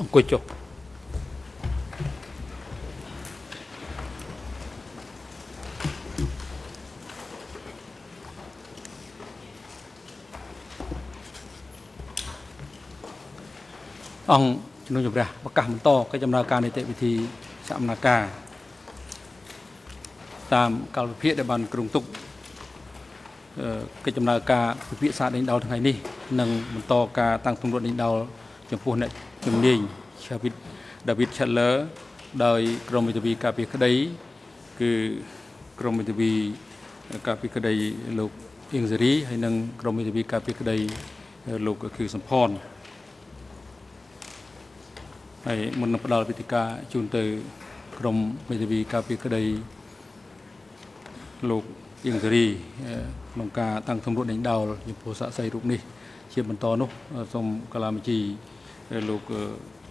អង្គុយចុះអង្គជំនុំជម្រះប្រកាសបន្តកិច្ចដំណើរការនីតិវិធីសកម្មភាពតាមកាលវិភាគដែលបានគ្រោងទុកកិច្ចដំណើរការពិភាក្សាដេញដោលថ្ងៃនេះនិងបន្តការតាំងទម្រង់ដេញដោលចំពោះអ្នកជំនាញ David Chandler ដោយក្រមមេធាវីការពារក្តីគឺក្រមមេធាវីការពារក្តីលោកអៀងសេរីហើយនិងក្រមមេធាវីការពារក្តីលោកគឺសំផនហើយមុននឹងផ្ដល់វិធីការជូនទៅក្រមមេធាវីការពារក្តីលោកអៀងសេរីក្នុងការតាំងទម្រង់ដេញដោលចំពោះសាក្សីរូបនេះជាបន្តនោះសូមកាលាមជីលោក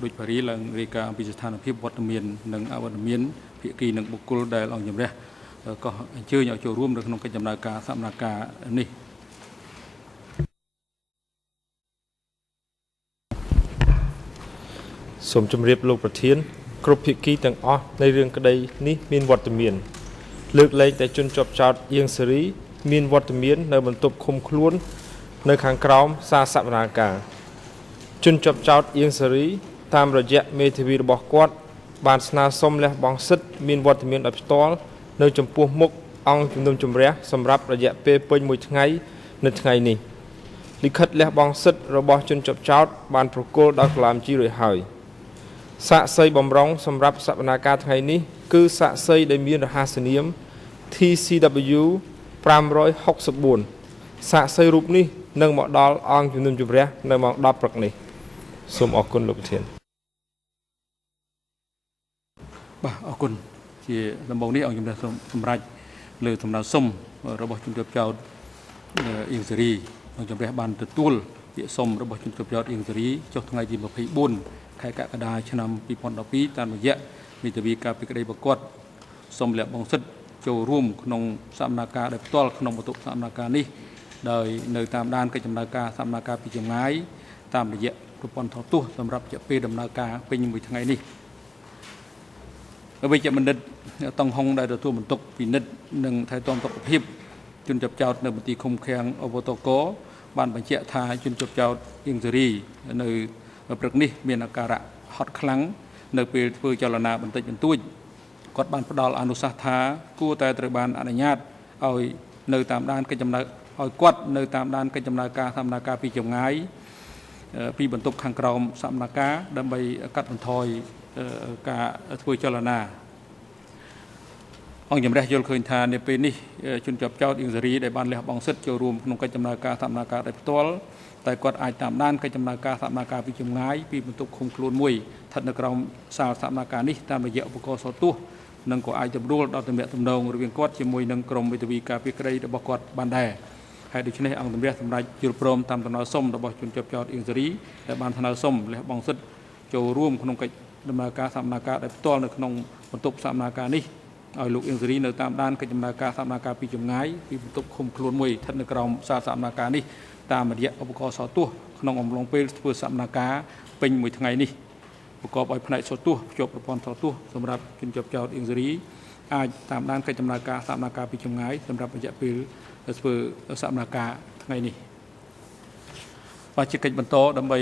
ដូចបារីឡើងរាយការណ៍អំពីស្ថានភាពវត្តមាននិងអវត្តមានភាគីនិងបុគ្គលដែលអង្គជំរះក៏អញ្ជើញឲ្យចូលរួមនៅក្នុងកិច្ចដំណើរការសកម្មភាពនេះសូមជម្រាបលោកប្រធានគ្រប់ភាគីទាំងអស់នៃរឿងក្តីនេះមានវត្តមានលើកលែងតែជនជាប់ចោតអៀងសេរីមានវត្តមាននៅបន្ទប់ឃុំខ្លួននៅខាងក្រោមសារសវនាការជនជាប់ចោតអៀងសេរីតាមរយៈមេធាវីរបស់គាត់បានស្នើសុំលះបង់សិទ្ធិមានវត្តមានដោយផ្ទាល់នៅចំពោះមុខអង្គជំនុំជម្រះសម្រាប់រយៈពេលពេញមួយថ្ងៃនៅថ្ងៃនេះលិខិតលះបង់សិទ្ធិរបស់ជនជាប់ចោតបានប្រគល់ដល់កាឡាមជីរួចហើយសាក្សីបំរុងសម្រាប់សវនាការថ្ងៃនេះគឺសាក្សីដែលមានរហស្សនាម TCW 564សាក្សីរូបនេះនឹងមកដល់អង្គជំនុំជម្រះនៅម៉ោង 10 ព្រឹកនេះសូមអរគុណលោកប្រធានបាទអរគុណជាដំបូងនេះអង្គជំរះសូមសម្រេចលើសំណើសុំរបស់ជនជាប់ចោតអៀងសេរីអង្គជំរះបានទទួលពាក្យសុំរបស់ជនជាប់ចោតអៀងសេរីចុះថ្ងៃទី24 ខែកក្កដាឆ្នាំ2012តាមរយៈមេធាវីការពីក្តីប្រកាសសុំលះបង់សិទ្ធិចូលរួមក្នុងសកម្មភាពដោយផ្ទាល់ក្នុងបន្ទប់សកម្មភាពនេះដោយនៅតាមដានកិច្ចដំណើរការសកម្មភាពពីចម្ងាយតាមរយៈប្រព័ន្ធថតទស្សន៍សម្រាប់រយៈពេលដំណើរការពេញមួយថ្ងៃនេះវិជ្ជបណ្ឌិតតង់ហុងដែលទទួលបន្ទុកពិនិត្យនិងថែទាំសុខភាពជនជាប់ចោតនៅមន្ទីរឃុំឃាំងអវតកបានបញ្ជាក់ថាជនជាប់ចោតអៀងសេរីនៅព្រឹកនេះមានអាការៈហត់ខ្លាំងនៅពេលធ្វើចលនាបន្តិចបន្តួចគាត់បានផ្ដល់អនុសាសន៍ថាគួរតែត្រូវបានអនុញ្ញាតឲ្យនៅតាមដានកិច្ចដំណើរឲ្យគាត់នៅតាមដានកិច្ចដំណើរការសកម្មភាពពីចម្ងាយពីបន្ទប់ខាងក្រោមសកម្មភាពដើម្បីកាត់បន្ថយការធ្វើចលនាអង្គជំរះយល់ឃើញថានៅពេលនេះជនជាប់ចោតអៀងសេរីដែលបានលះបង់សិទ្ធិចូលរួមក្នុងកិច្ចដំណើរការសកម្មភាពដោយផ្ទាល់តែគាត់អាចតាមដានកិច្ចដំណើរការសកម្មភាពពីចម្ងាយពីបន្ទប់ឃុំខ្លួនមួយស្ថិតនៅក្រោមសាលសកម្មភាពនេះតាមរយៈឧបករណ៍សោតទស្សន៍និងក៏អាចសម្រួលដល់ទំនាក់ទំនងរវាងគាត់ជាមួយនឹងក្រុមមេធាវីការពារក្តីរបស់គាត់បានដែរហើយដូច្នេះអង្គជំរះសម្រេចយល់ព្រមតាមដំណើរសុំរបស់ជនជាប់ចោតអៀងសេរីដែលបានថ្នើសុំលះបង់សិទ្ធិចូលរួមក្នុងកិច្ចដំណើរការសកម្មភាពដោយផ្ទាល់នៅក្នុងបន្ទប់សកម្មភាពនេះឲ្យលោកអៀងសេរីនៅតាមដានកិច្ចដំណើរការសកម្មភាពពីចម្ងាយពីបន្ទប់ឃុំខ្លួនមួយស្ថិតនៅក្រោមសាលសកម្មភាពនេះតាមរយៈឧបករណ៍សោតទស្សន៍ក្នុងអំឡុងពេលធ្វើសកម្មភាពពេញមួយថ្ងៃនេះប្រកបឲ្យផ្នែកសោតទស្សន៍ភ្ជាប់ប្រព័ន្ធសោតទស្សន៍សម្រាប់ជនជាប់ចោតអៀងសេរីអាចតាមដានកិច្ចដំណើរការសកម្មភាពពីចម្ងាយសម្រាប់រយៈពេលធ្វើសកម្មភាពថ្ងៃនេះបាទជាកិច្ចបន្តដើម្បី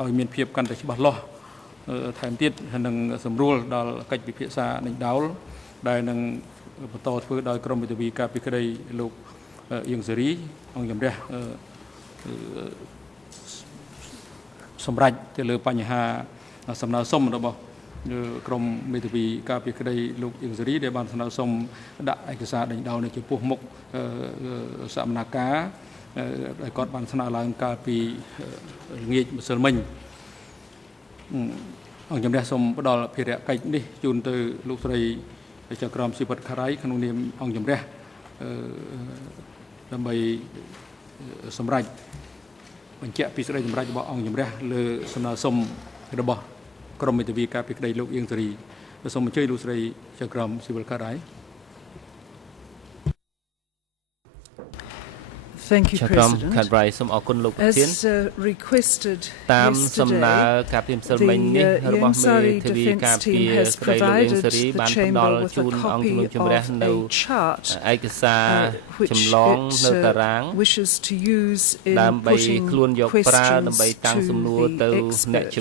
ឲ្យមានភាពកាន់តែច្បាស់លាស់ថែមទៀតនិងសម្រួលដល់កិច្ចពិភាក្សាដេញដោលដែលនឹងបន្តធ្វើដោយក្រមមេធាវីការពីក្តីលោកអៀងសេរីអង្គជំរះសម្រាប់ទៅលើបញ្ហាសំណើសុំរបស់ក្រមមេធាវីការពីក្តីលោកអៀងសេរីដែលបានស្នើសុំដាក់ឯកសារដេញដោលនៅចំពោះមុខសកម្មភាពដែលគាត់បានស្នើឡើងកាលពីល្ងាចម្សិលមិញអង្គជំរះសូមផ្ដល់ភារកិច្ចនេះជូនទៅលោកស្រីចក្រមស៊ីវិតខារ៉ៃក្នុងនាមអង្គជំរះដើម្បីសម្រេចបញ្ជាក់ពីសេចក្តីសម្រេចរបស់អង្គជំរះលើសំណើសុំរបស់ក្រមមេធាវីការពីក្តីលោកអៀងសេរីសូមអញ្ជើញលោកស្រីចក្រមស៊ីវិតខារ៉ៃ Thank you, President. As requested yesterday, the Ieng Sari Defence Team has provided the Chamber with a copy of a chart which it wishes to use in putting questions to the expert.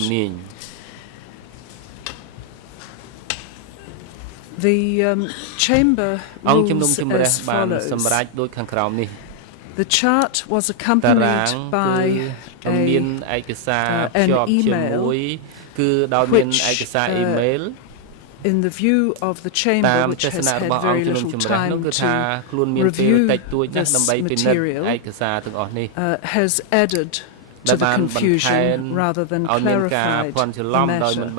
The Chamber rules as follows. The chart was accompanied by an email which, in the view of the Chamber, which has had very little time to review this material, has added to the confusion rather than clarified the matter.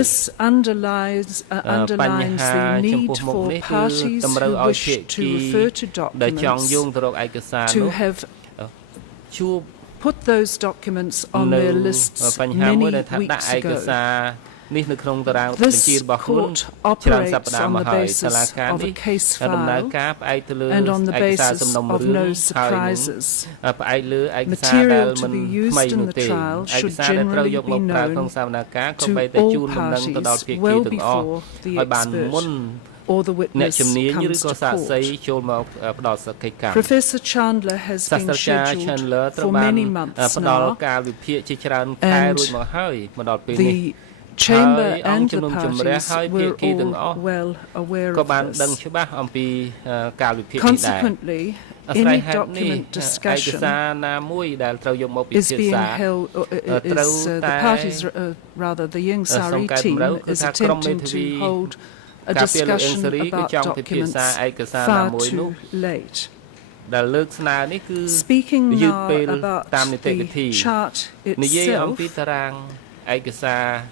This underlines the need for parties who wish to refer to documents to have put those documents on their lists many weeks ago. This court operates on the basis of a case file and on the basis of no surprises. Material to be used in the trial should generally be known to all parties well before the expert or the witness comes to court. Professor Chandler has been scheduled for many months now, and the Chamber and the parties were all well aware of this. Consequently, any document discussion is being held, the parties, rather the Ieng Sari team, is attempting to hold a discussion about documents far too late. Speaking now about the chart itself,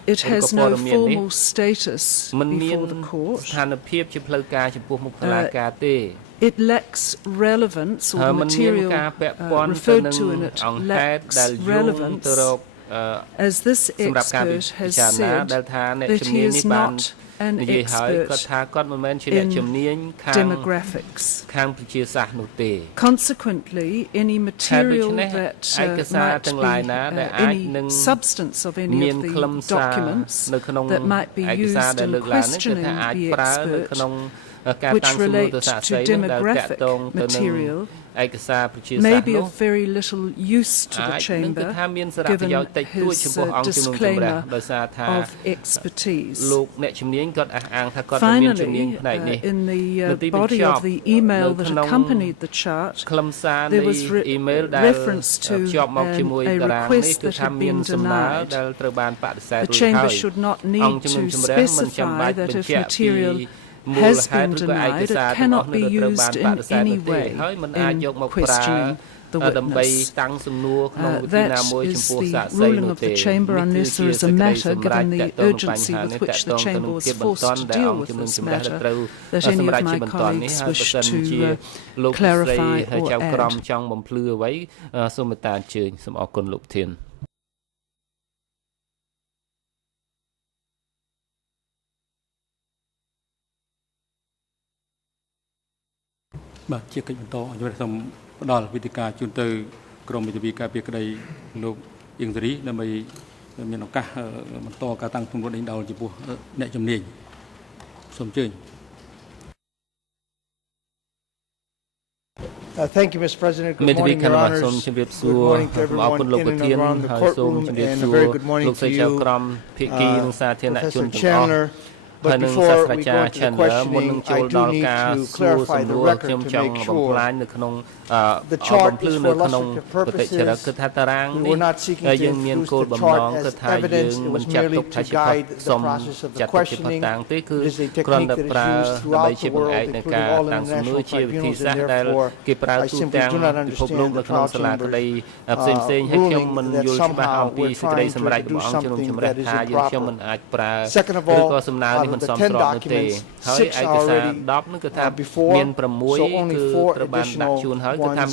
it has no formal status before the court. It lacks relevance, or the material referred to in it lacks relevance, as this expert has said that he is not an expert in demographics. Consequently, any material that might be any substance of any of the documents that might be used in questioning the expert, which relate to demographic material, may be of very little use to the Chamber, given his disclaimer of expertise. Finally, in the body of the email that accompanied the chart, there was reference to a request that had been denied. The Chamber should not need to specify that if material has been denied, it cannot be used in any way in questioning the witness. That is the ruling of the Chamber, unless there is a matter, given the urgency with which the Chamber was forced to deal with this matter, that any of my colleagues wish to clarify or add. Butជាកិច្ចបន្តខ្ញុំសូមផ្ដល់វិធីការជូនទៅក្រមវិទ្យាការពីក្តីលោកអៀងសេរីដើម្បីមានឱកាសបន្តការតាំងជំនួសនេះដល់ចំពោះអ្នកជំនាញសូមអញ្ជើញ Thank you, Mr. President. Good morning, Your Honors. Good morning to everyone in and around the courtroom, and a very good morning to you, Professor Chandler. But before we go into the questioning, I do need to clarify the record to make sure the chart is for illustrative purposes. We were not seeking to use the chart as evidence. It was merely to guide the process of the questioning. It is a technique that is used throughout the world, including all international tribunals, and therefore I simply do not understand the trial chamber's ruling that somehow we're trying to do something that is improper. Second of all, of the 10 documents, 6 are already before, so only 4 additional ones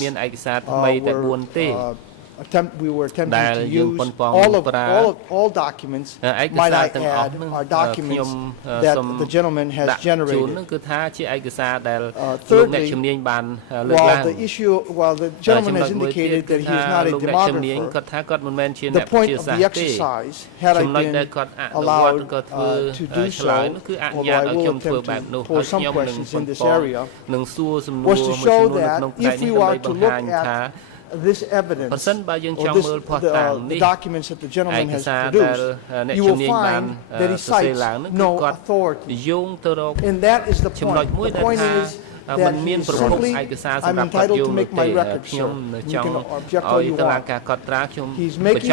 were attempting to use all documents. Might I add, are documents that the gentleman has generated. Thirdly, while the gentleman has indicated that he is not a demographer, the point of the exercise, had I been allowed to do so, although I will attempt to pose some questions in this area, was to show that if we are to look at this evidence or the documents that the gentleman has produced, you will find that he cites no authority. And that is the point. The point is that he simply, I'm entitled to make my record, sir. You can object all you want. He's making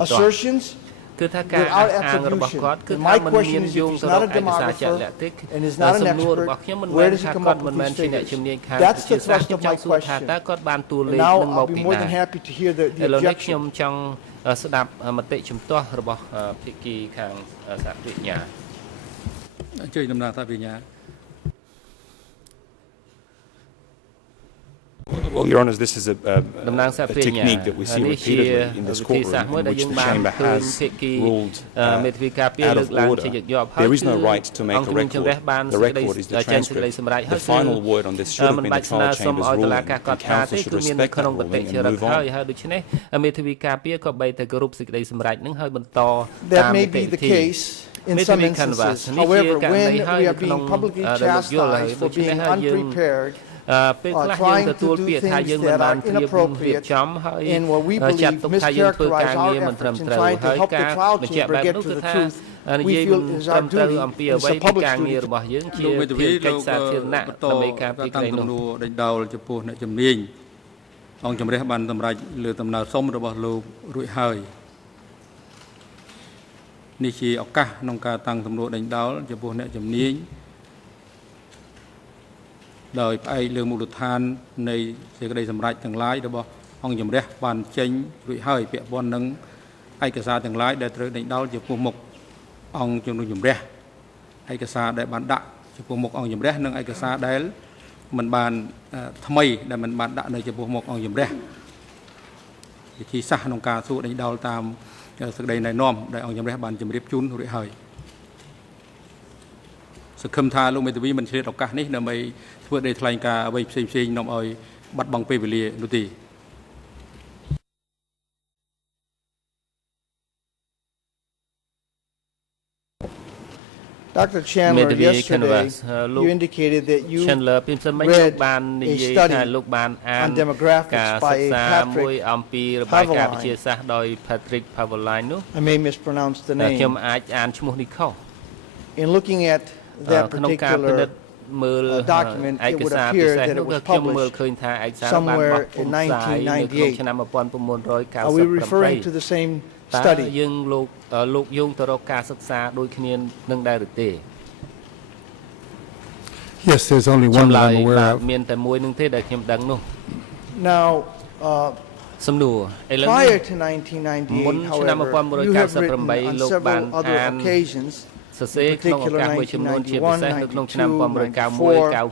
assertions without attribution. And my question is, if he's not a demographer and is not an expert, where does he come up with these figures? That's the thrust of my question. And now I'll be more than happy to hear the objection. ស្ដាប់មតិជំទាស់របស់ភាគីខាងសហវិញ្ញា អញ្ជើញដំណើរសហវិញ្ញា Well, Your Honours, this is a technique that we see repeatedly in this courtroom, in which the chamber has ruled out of order. There is no right to make a record. The record is the transcript. The final word on this should have been the trial chamber's ruling, and counsel should respect that ruling and move on. That may be the case in some instances. However, when we are being publicly chastised for being unprepared, trying to do things that are inappropriate and what we believe mischaracterize our efforts in trying to help the trial chamber get to the truth, we feel it is our duty, it's a public duty. លោកមេធាវីលោកតាំងទំនួលដេញដោលចំពោះអ្នកជំនាញអង្គជំរះបានសម្រេចលើដំណើរសុំរបស់លោករួចហើយនេះជាឱកាសក្នុងការតាំងទំនួលដេញដោលចំពោះអ្នកជំនាញ ដោយផ្អែកលើមូលដ្ឋាននៃសេចក្តីសម្រេចទាំងឡាយរបស់អង្គជំរះបានចេញរួចហើយពាក់ព័ន្ធនឹងឯកសារទាំងឡាយដែលត្រូវដេញដោលចំពោះមុខអង្គជំនុំជម្រះឯកសារដែលបានដាក់ចំពោះមុខអង្គជំរះនិងឯកសារដែលមិនបានថ្មីដែលមិនបានដាក់នៅចំពោះមុខអង្គជំរះវិធីសាស្ត្រក្នុងការសួរដេញដោលតាមសេចក្តីណែនាំដែលអង្គជំរះបានជម្រាបជូនរួចហើយ សង្ឃឹមថាលោកមេធាវីមិនឆ្លៀតឱកាសនេះដើម្បីធ្វើដីថ្លែងការណ៍អ្វីផ្សេងៗនាំឲ្យបាត់បង់ពេលវេលានោះទេ Dr. Chandler, yesterday you indicated that you read a study on demographics by Patrick Pavoline. I may mispronounce the name. In looking at that particular document, it would appear that it was published somewhere in 1998. Are we referring to the same study? Yes, there's only one that I'm aware of. Now, prior to 1998, however, you have written on several other occasions, in particular 1991, 92, 94, and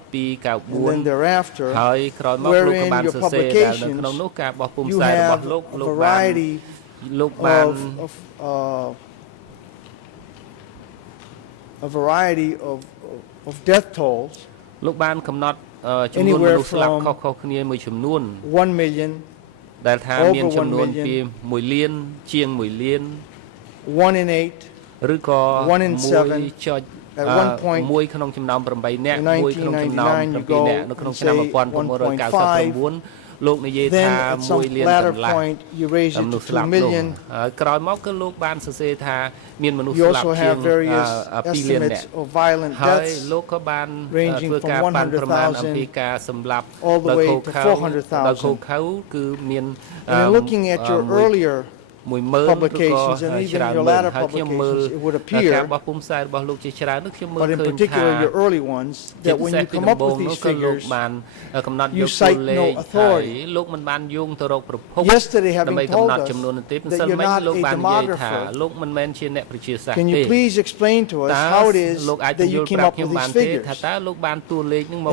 then thereafter, wherein your publications, you have a variety of death tolls, anywhere from 1 million, over 1 million, 1 in 8, 1 in 7. At one point, in 1999, you go and say 1.5. Then at some latter point, you raise it to 2 million. You also have various estimates of violent deaths, ranging from 100,000 all the way to 400,000. And in looking at your earlier publications and even your latter publications, it would appear, but in particular your early ones, that when you come up with these figures, you cite no authority. Yesterday, having told us that you're not a demographer, can you please explain to us how it is that you came up with these figures?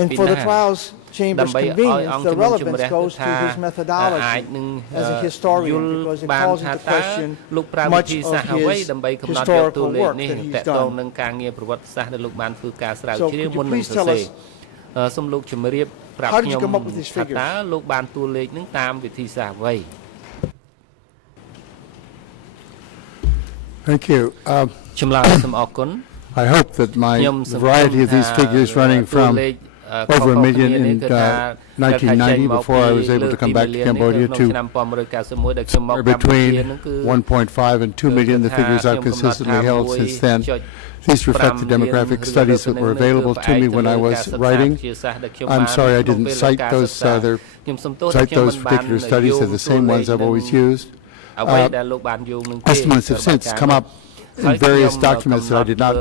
And for the trial's Chamber's convenience, the relevance goes to his methodology as a historian, because it calls into question much of his historical work that he's done. So could you please tell us, how did you come up with these figures? Thank you. I hope that my variety of these figures running from over $1 million in 1990 before I was able to come back to Cambodia to between 1.5 and 2 million, the figures I've consistently held since then. These reflect the demographic studies that were available to me when I was writing. I'm sorry I didn't cite those particular studies. They're the same ones I've always used. Estimates have since come up in various documents that I did not.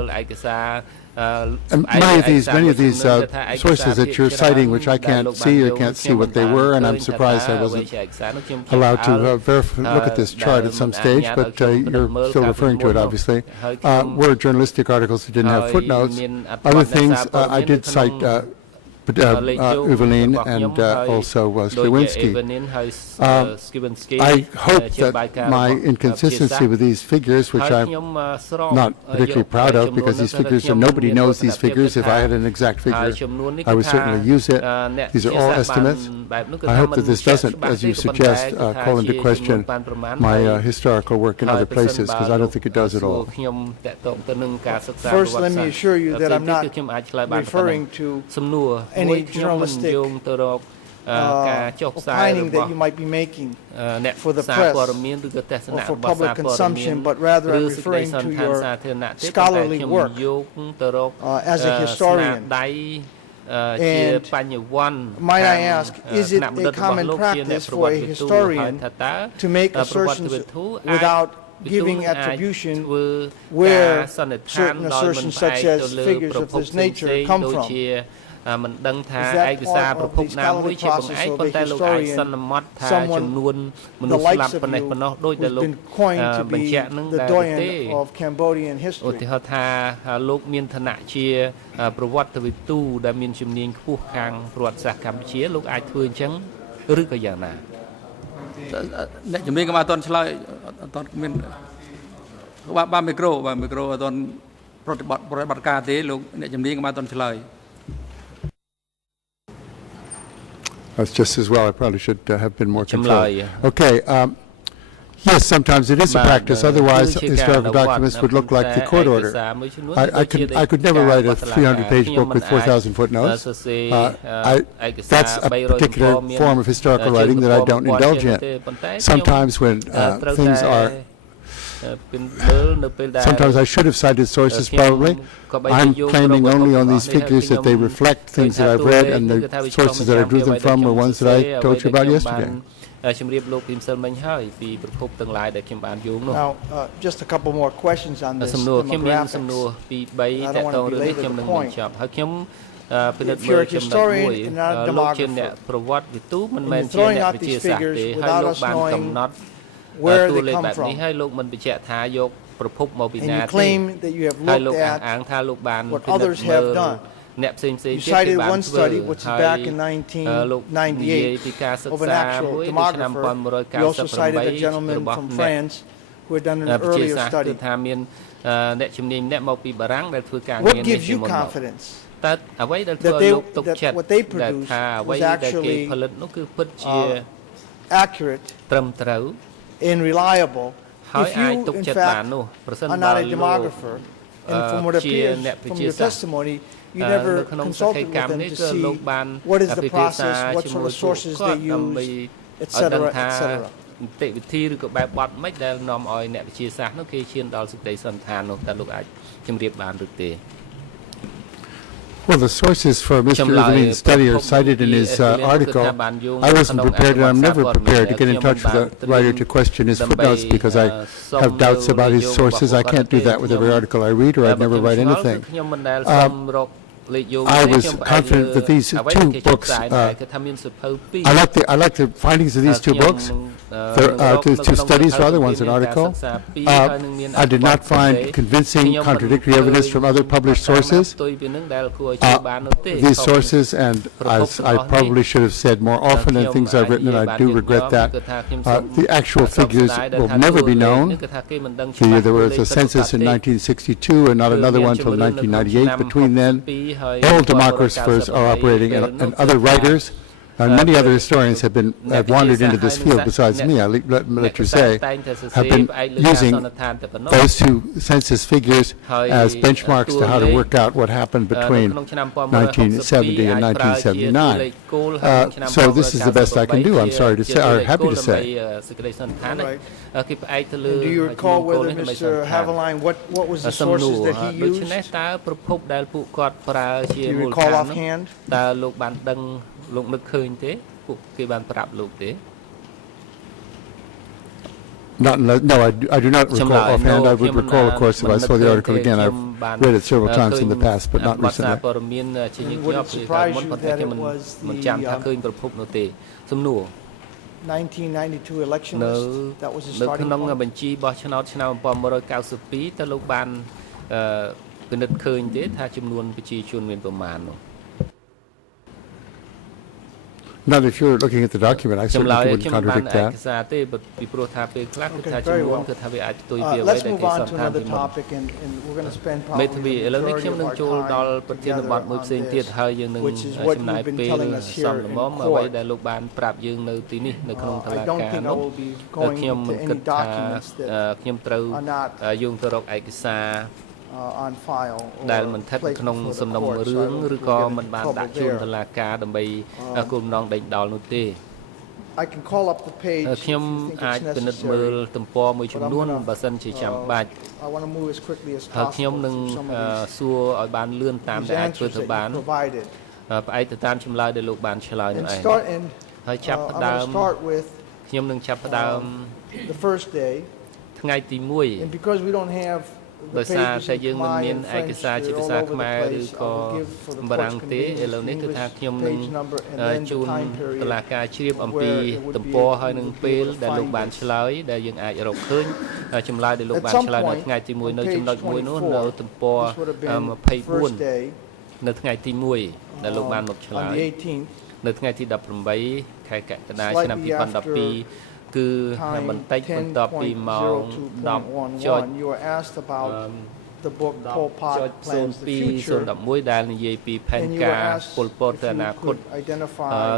And many of these sources that you're citing, which I can't see or can't see what they were, and I'm surprised I wasn't allowed to look at this chart at some stage, but you're still referring to it, obviously. Were journalistic articles that didn't have footnotes. Other things, I did cite Evelyn and also Slewinski. I hope that my inconsistency with these figures, which I'm not particularly proud of, because these figures, nobody knows these figures. If I had an exact figure, I would certainly use it. These are all estimates. I hope that this doesn't, as you suggest, call into question my historical work in other places, because I don't think it does at all. First, let me assure you that I'm not referring to any journalistic opining that you might be making for the press or for public consumption, but rather I'm referring to your scholarly work as a historian. And might I ask, is it a common practice for a historian to make assertions without giving attribution where certain assertions such as figures of this nature come from? Mìnhដឹងថាឯកសារប្រភពណាមួយជាបង្អែកប៉ុន្តែលោកអាចសន្មត់ថាចំនួនមនុស្សស្លាប់ប៉ុណ្ណេះប៉ុណ្ណោះដោយដែលលោកបញ្ជាក់នឹងដែរទេឧទាហរណ៍ថាលោកមានឋានៈជាប្រវត្តិវិទូដែលមានជំនាញខ្ពស់ខាងប្រវត្តិសាស្ត្រកម្ពុជាលោកអាចធ្វើអញ្ចឹងឬក៏យ៉ាងណាអ្នកជំនាញក៏អត់ទាន់ឆ្លើយអត់ទាន់មានបាទមីក្រូអត់ទាន់ប្រតិបត្តិការទេលោកអ្នកជំនាញក៏អត់ទាន់ឆ្លើយ That's just as well. I probably should have been more controlled. Okay. Yes, sometimes it is a practice. Otherwise, historical documents would look like the court order. I could never write a 300-page book with 4,000 footnotes. That's a particular form of historical writing that I don't indulge in. Sometimes when things are sometimes I should have cited sources, probably. I'm claiming only on these figures that they reflect things that I've read, and the sources that I drew them from were ones that I told you about yesterday. Now, just a couple more questions on this demographics. I don't want to belabor the point. If you're a historian and not a demographer, and you're throwing out these figures without us knowing where they come from, and you claim that you have looked at what others have done. You cited one study, which is back in 1998, of an actual demographer. You also cited a gentleman from France who had done an earlier study. What gives you confidence that what they produced was actually accurate and reliable, if you, in fact, are not a demographer, and from what appears from your testimony, you never consulted with them to see what is the process, what sort of sources they use, etc., etc. Well, the sources for Mr. Evelyn's study are cited in his article. I wasn't prepared, and I'm never prepared to get in touch with the writer to question his footnotes because I have doubts about his sources. I can't do that with every article I read, or I'd never write anything. I was confident that these two books, I like the findings of these two books, two studies rather, one's an article. I did not find convincing contradictory evidence from other published sources. These sources, and as I probably should have said more often in things I've written, and I do regret that, the actual figures will never be known. There was a census in 1962 and not another one until 1998. Between then, all demographers are operating, and other writers, and many other historians have wandered into this field besides me, let you say, have been using those two census figures as benchmarks to how to work out what happened between 1970 and 1979. So this is the best I can do, I'm sorry to say, or happy to say. Right. Do you recall whether Mr. Haveline, what was the sources that he used? Do you recall offhand? លោកនឹកឃើញទេពួកគេបានប្រាប់លោកទេ No, I do not recall offhand. I would recall, of course, if I saw the article again. I've read it several times in the past, but not recently. Would it surprise you that it was the 1992 election list that was the starting point? បញ្ជីបោះឆ្នោតឆ្នាំ 1992 តើលោកបានពិនិត្យឃើញទេថាចំនួនប្រជាជនមានប្រមាណនោះ Not if you're looking at the document, I certainly wouldn't contradict that. Let's move on to another topic, and we're going to spend probably the majority of our time together on this, which is what you've been telling us here in court. I don't think I will be going into any documents that are not on file or placed before the court, so I don't think we're getting trouble there. I can call up the page if you think it's necessary, but I want to move as quickly as possible through some of these answers that you provided. I'm going to start with the first day, and because we don't have ដោយសារតែយើងមិនមានឯកសារជាភាសាខ្មែរឬក៏បារាំងទេឥឡូវនេះគឺថាខ្ញុំនឹងជូនតុលាការជ្រាបអំពីទំព័រហើយនឹងពេលដែលលោកបានឆ្លើយដែលយើងអាចរកឃើញចម្លើយដែលលោកបានឆ្លើយនៅថ្ងៃទី 1 នៅចំណុច 1 នោះនៅទំព័រ 24 នៅថ្ងៃទី 1 ដែលលោកបានមកឆ្លើយនៅថ្ងៃទី 18 ខែកក្កដាឆ្នាំ 2012 គឺបន្តិចបន្ទាប់ពីម៉ោង 10 ចុច the book Pol Pot Plans the Future 011 ដែលនិយាយពីផែនការពលពតទៅអនាគត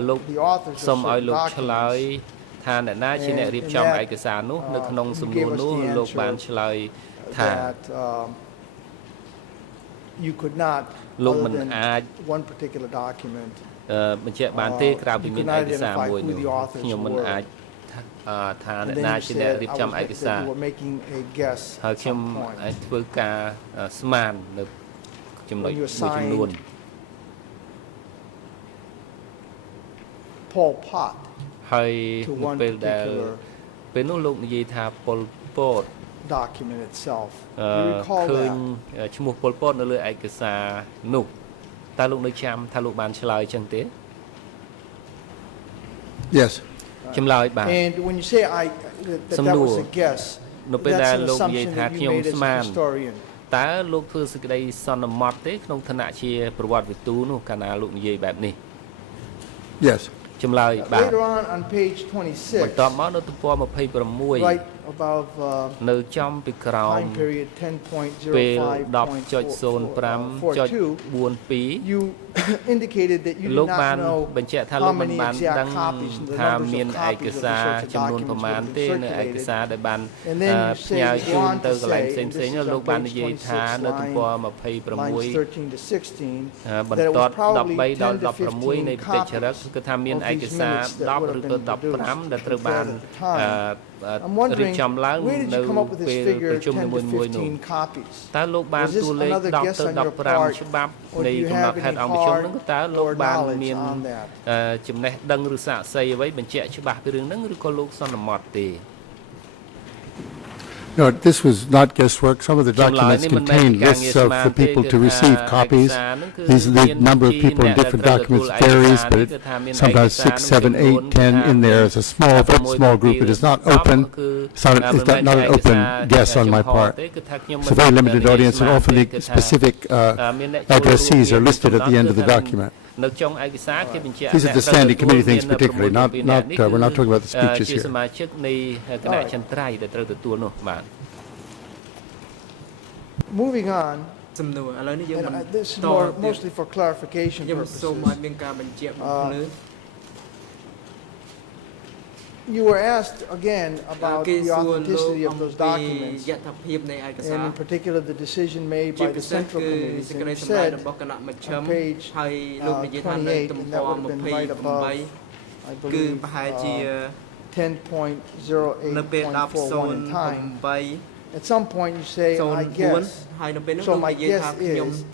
លោកសូមឲ្យលោកឆ្លើយថាអ្នកណាជាអ្នករៀបចំឯកសារនោះនៅក្នុងសំណួរនោះលោកបានឆ្លើយថា you could not លោកមិនអាច one particular document បញ្ជាក់បានទេក្រៅពីមានឯកសារមួយនោះខ្ញុំមិនអាចថាអ្នកណាជាអ្នករៀបចំឯកសារហើយខ្ញុំអាចធ្វើការស្មាននៅចំណុចមួយចំនួន Pol Pot ហើយពេលដែលពេលនោះលោកនិយាយថា Pol Pot document itself ឃើញឈ្មោះ Pol Pot នៅលើឯកសារនោះតើលោកនៅចាំថាលោកបានឆ្លើយចឹងទេ Yes and when you say that was a guess នៅពេលដែលលោកនិយាយថាខ្ញុំស្មានតើលោកធ្វើសេចក្តីសន្មតទេក្នុងឋានៈជាប្រវត្តិវិទូនោះកាលណាលោកនិយាយបែបនេះ Yes ចម្លើយបាទ Later on page 26 បន្តមកនៅទំព័រ 26 right above នៅចំពីក្រោម time period ពេល 10.05.42 you indicated that you did not know បញ្ជាក់ថាលោកមិនបានដឹងថាមានឯកសារចំនួនប្រមាណទេនៅឯកសារដែលបានផ្ញើជូនទៅកន្លែងផ្សេងៗលោកបាននិយាយថានៅទំព័រ 26 បន្ត13ដល់16 នៃប្រតិចរិកគឺថាមានឯកសារ 10 ឬក៏ 15 ដែលត្រូវបានរៀបចំឡើងនៅពេលប្រជុំមួយនោះតើលោកបានតួលេខ 10 ទៅ 15 ច្បាប់នៃកំណត់ហេតុអង្គប្រជុំនោះតើលោកបានមានចំណេះដឹងឬសាកសីអ្វីបញ្ជាក់ច្បាស់ពីរឿងហ្នឹងឬក៏លោកសន្មតទេ No, this was not guesswork. Some of the documents contain lists of the people to receive copies. The number of people in different documents varies, but it sometimes 6, 7, 8, 10 in there as a small, very small group. It is not open. It's not an open guess on my part. It's a very limited audience, and often the specific addressees are listed at the end of the document. These are the standing committee things particularly, we're not talking about the speeches here. Moving on, and this is mostly for clarification purposes. You were asked again about the authenticity of those documents, and in particular the decision made by the Central Committee. And you said on page 28, and that would have been right above, I believe, 10.08.41 in time. At some point you say, I guess. So my guess is,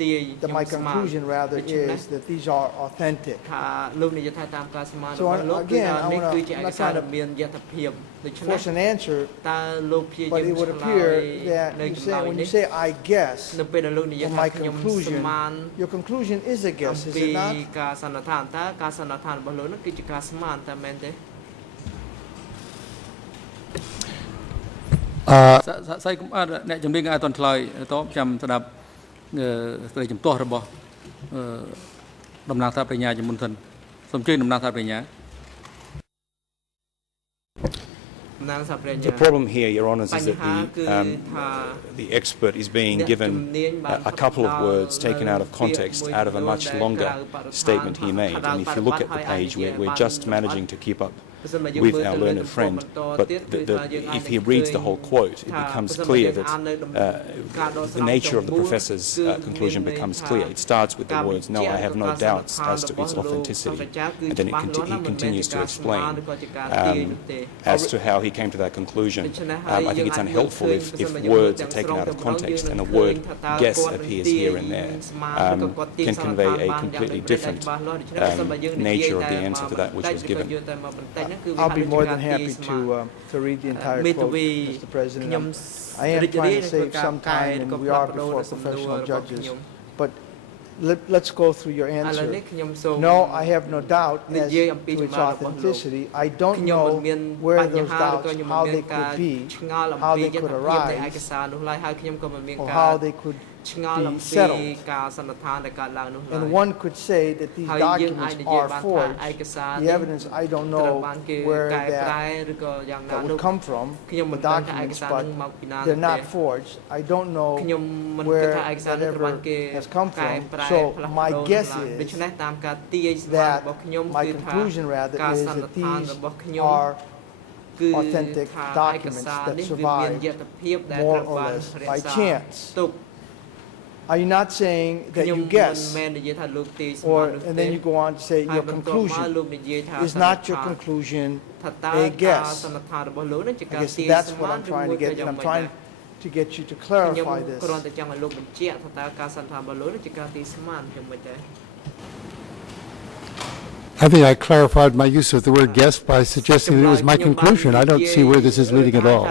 that my conclusion rather is that these are authentic. So again, I'm not trying to force an answer, but it would appear that when you say I guess, or my conclusion, your conclusion is a guess, is it not? ស្អីកុំអត់អ្នកជំនាញអាចតន់ឆ្លើយតបចាំស្ដាប់ស្ដីជំទាស់របស់តំណាងសាស្ត្រាចារ្យជំនុនសិនសូមជឿតំណាងសាស្ត្រាចារ្យ The problem here, Your Honours, is that the expert is being given a couple of words taken out of context, out of a much longer statement he made. And if you look at the page, we're just managing to keep up with our learned friend, but if he reads the whole quote, it becomes clear that the nature of the professor's conclusion becomes clear. It starts with the words, "No, I have no doubts as to its authenticity," and then he continues to explain as to how he came to that conclusion. I think it's unhelpful if words are taken out of context and the word "guess" appears here and there. Can convey a completely different nature of the answer to that which was given. I'll be more than happy to read the entire quote, Mr. President. I am trying to save some time, and we are before professional judges. But let's go through your answer. No, I have no doubt as to its authenticity. I don't know where those doubts, how they could be, how they could arise, or how they could be settled. And one could say that these documents are forged. The evidence, I don't know where that would come from, the documents, but they're not forged. I don't know where that ever has come from. So my guess is that, my conclusion rather, is that these are authentic documents that survived more or less by chance. Are you not saying that you guess, and then you go on to say your conclusion is not your conclusion a guess? I guess that's what I'm trying to get, and I'm trying to get you to clarify this. I think I clarified my use of the word guess by suggesting that it was my conclusion. I don't see where this is leading at all.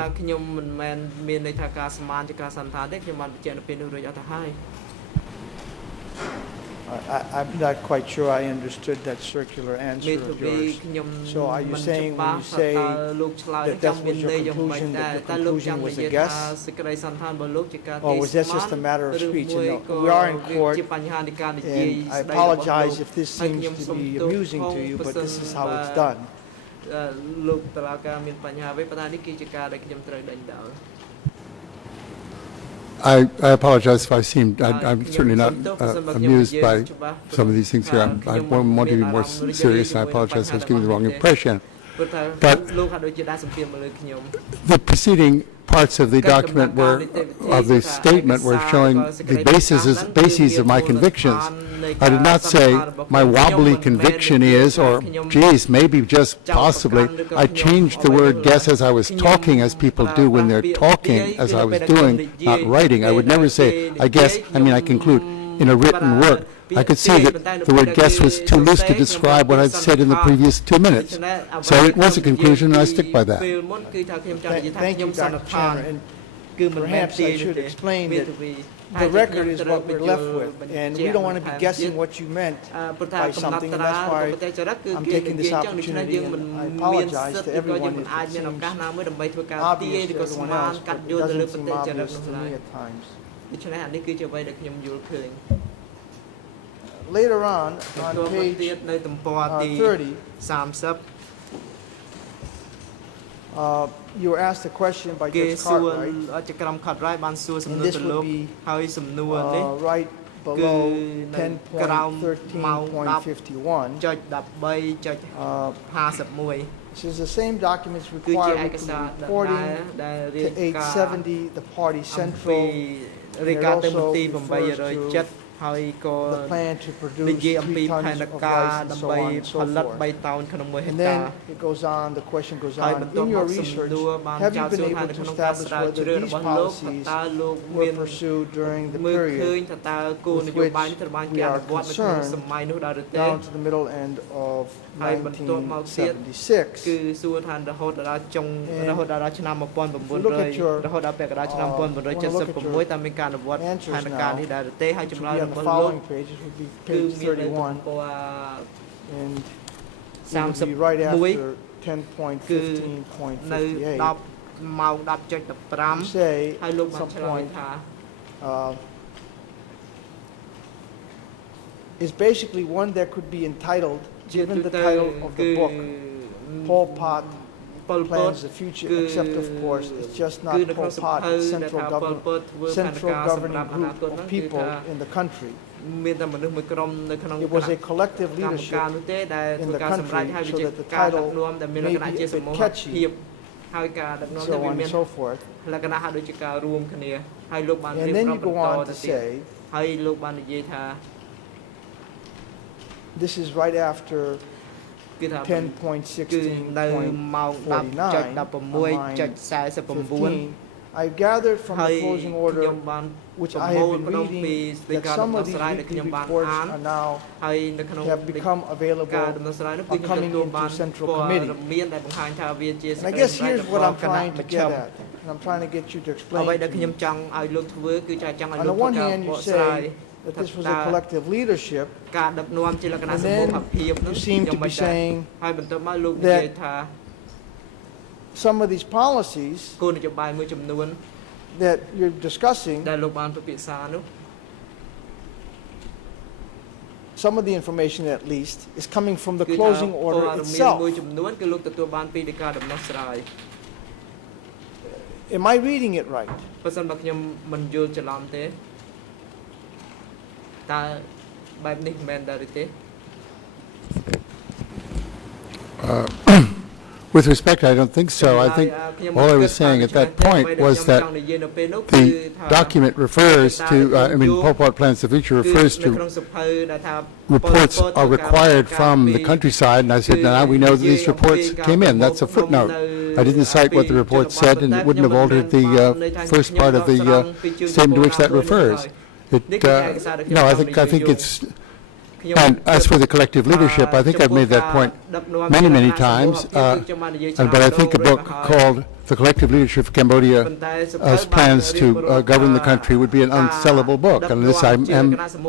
I'm not quite sure I understood that circular answer of yours. So are you saying when you say that was your conclusion, that your conclusion was a guess? Or was that just a matter of speech? And we are in court, and I apologize if this seems to be amusing to you, but this is how it's done. I apologize if I seemed, I'm certainly not amused by some of these things here. I want to be more serious, and I apologize if I was giving the wrong impression. But the preceding parts of the document of the statement were showing the bases of my convictions. I did not say my wobbly conviction is, or geez, maybe just possibly. I changed the word guess as I was talking, as people do when they're talking, as I was doing, not writing. I would never say, I guess, I conclude, in a written work. I could see that the word guess was too loose to describe what I'd said in the previous 2 minutes. So it was a conclusion, and I stick by that. Thank you, Dr. Chandler. And perhaps I should explain that the record is what we're left with, and we don't want to be guessing what you meant by something, and that's why I'm taking this opportunity, and I apologize to everyone if it seems obvious to everyone else, but it doesn't seem obvious to me at times. Later on page 30, you were asked a question by Judge Cartwright, and this would be right below 10.13.51. This is the same documents required reporting to 870, the party central. It also refers to the plan to produce 3 tons of rice and so on and so forth. And then it goes on, the question goes on, in your research, have you been able to establish whether these policies were pursued during the period with which we are concerned down to the middle end of 1976? And if you look at your, answers now, to be on the following page, this would be page 31, and it would be right after 10.15.58. You say at some point, is basically one that could be entitled, given the title of the book, Pol Pot plans the future, except of course it's just not Pol Pot, it's central governing group of people in the country. It was a collective leadership in the country, so that the title may be a bit catchy, so on and so forth. And then you go on to say, this is right after 10.16.49, I gathered from the closing order, which I have been reading, that some of these weekly reports are now have become available, are coming into Central Committee. And I guess here's what I'm trying to get at, and I'm trying to get you to explain to me. On the one hand, you say that this was a collective leadership, and then you seem to be saying that some of these policies that you're discussing, some of the information at least, is coming from the closing order itself. Am I reading it right? With respect, I don't think so. I think all I was saying at that point was that the document refers to, Pol Pot Plans the Future refers to reports are required from the countryside, and I said, now we know that these reports came in. That's a footnote. I didn't cite what the report said, and it wouldn't have altered the first part of the statement to which that refers. No, I think it's. And as for the collective leadership, I think I've made that point many, many times. But I think a book called The Collective Leadership of Cambodia as Plans to Govern the Country would be an unsellable book. And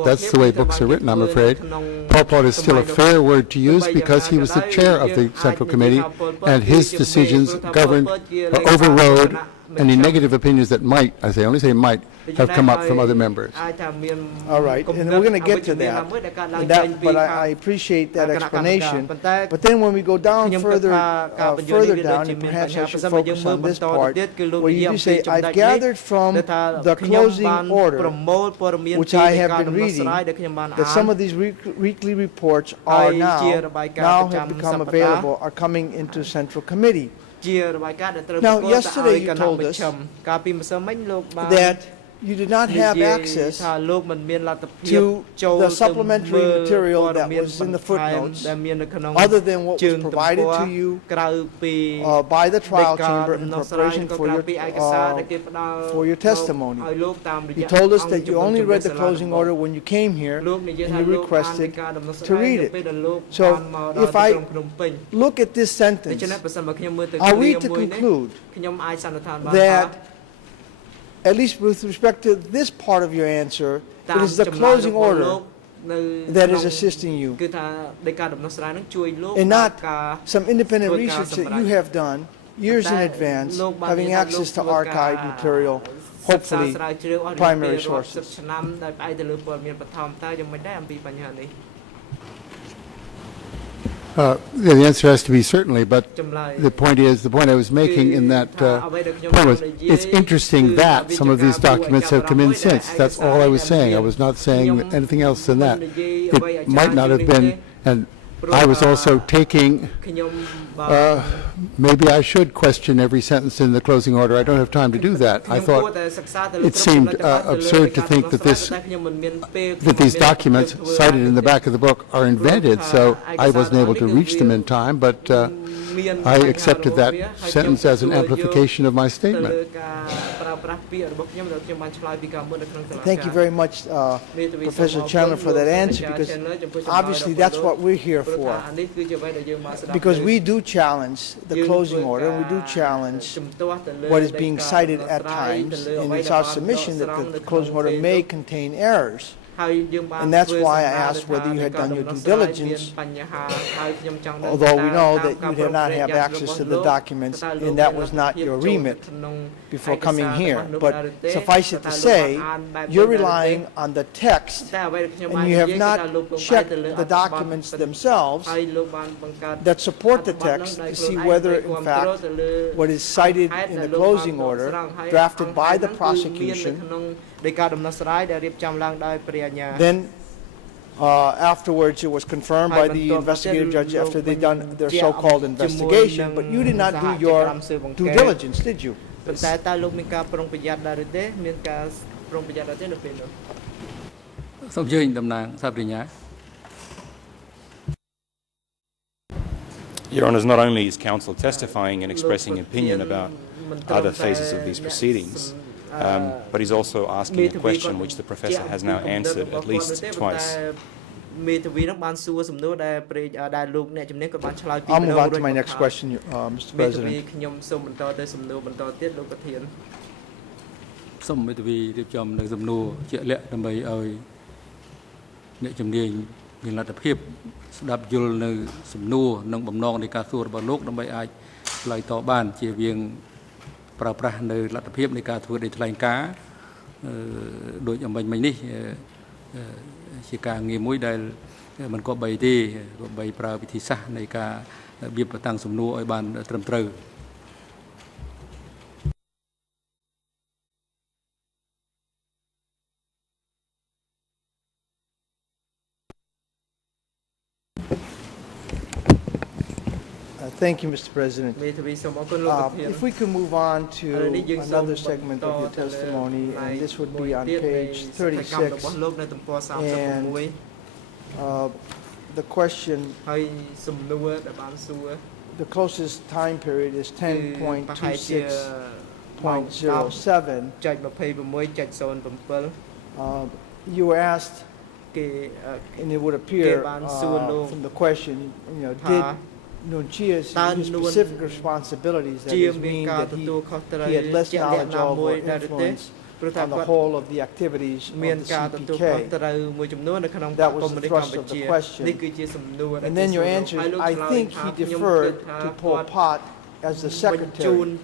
that's the way books are written, I'm afraid. Pol Pot is still a fair word to use because he was the chair of the Central Committee, and his decisions governed, overrode any negative opinions that might, I only say might, have come up from other members. All right, and we're going to get to that, but I appreciate that explanation. But then when we go down further down, and perhaps I should focus on this part, where you do say, I've gathered from the closing order, which I have been reading, that some of these weekly reports are now have become available, are coming into Central Committee. Now, yesterday you told us that you did not have access to the supplementary material that was in the footnotes, other than what was provided to you by the trial chamber in preparation for your testimony. You told us that you only read the closing order when you came here, and you requested to read it. So if I look at this sentence, are we to conclude that at least with respect to this part of your answer, it is the closing order that is assisting you, and not some independent research that you have done years in advance, having access to archived material, hopefully primary sources. The answer has to be certainly, but the point I was making in that point was, it's interesting that some of these documents have come in since. That's all I was saying. I was not saying anything else than that. It might not have been, and I was also taking, maybe I should question every sentence in the closing order. I don't have time to do that. I thought it seemed absurd to think that these documents cited in the back of the book are invented, so I wasn't able to reach them in time, but I accepted that sentence as an amplification of my statement. Thank you very much, Professor Chandler, for that answer, because obviously that's what we're here for. Because we do challenge the closing order, and we do challenge what is being cited at times, and it's our submission that the closing order may contain errors. And that's why I asked whether you had done your due diligence, although we know that you did not have access to the documents, and that was not your remit before coming here. But suffice it to say, you're relying on the text, and you have not checked the documents themselves that support the text to see whether, in fact, what is cited in the closing order, drafted by the prosecution, then afterwards it was confirmed by the investigative judge after they'd done their so-called investigation, but you did not do your due diligence, did you? Your Honours, not only is counsel testifying and expressing opinion about other phases of these proceedings, but he's also asking a question which the professor has now answered at least twice. I'll move on to my next question, Mr. President. Thank you, Mr. President. If we could move on to another segment of your testimony, and this would be on page 36, and the question, the closest time period is 10.26.07. You were asked, and it would appear from the question, did Nunchia's specific responsibilities, that is, mean that he had less knowledge of or influence on the whole of the activities of the CPK. That was the thrust of the question. And then your answer, I think he deferred to Pol Pot as the secretary.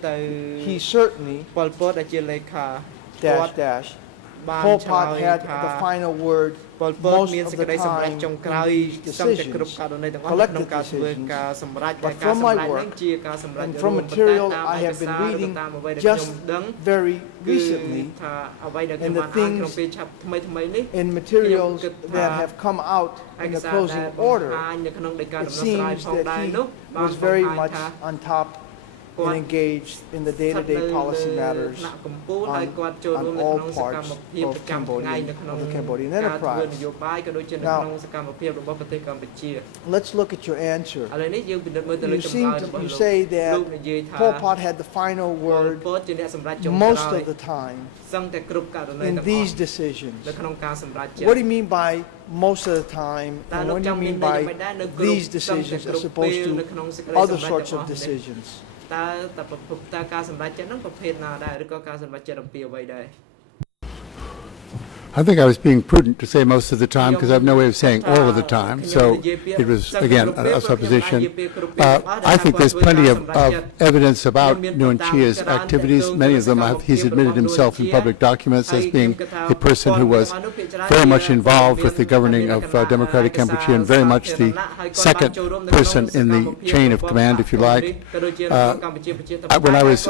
He certainly, Pol Pot had the final word most of the time in these decisions, collective decisions. But from my work and from material I have been reading just very recently, and the things in materials that have come out in the closing order, it seems that he was very much on top and engaged in the day-to-day policy matters on all parts of the Cambodian enterprise. Now, let's look at your answer. You say that Pol Pot had the final word most of the time in these decisions. What do you mean by most of the time, and what do you mean by these decisions as opposed to other sorts of decisions? I think I was being prudent to say most of the time because I have no way of saying all of the time. So it was, again, a supposition. I think there's plenty of evidence about Nuon Chia's activities. Many of them he's admitted himself in public documents as being a person who was very much involved with the governing of Democratic Cambodia and very much the second person in the chain of command, if you like. When I was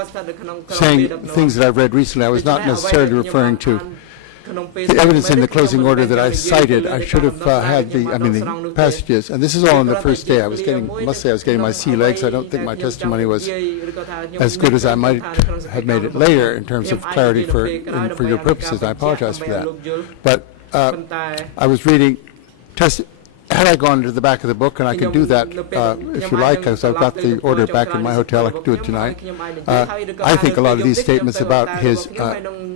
saying things that I've read recently, I was not necessarily referring to the evidence in the closing order that I cited. I should have had the passages, and this is all on the first day. I must say I was getting my sea legs. I don't think my testimony was as good as I might have made it later in terms of clarity for your purposes. I apologize for that. But I was reading, had I gone to the back of the book, and I can do that if you like, because I've got the order back in my hotel, I could do it tonight. I think a lot of these statements about his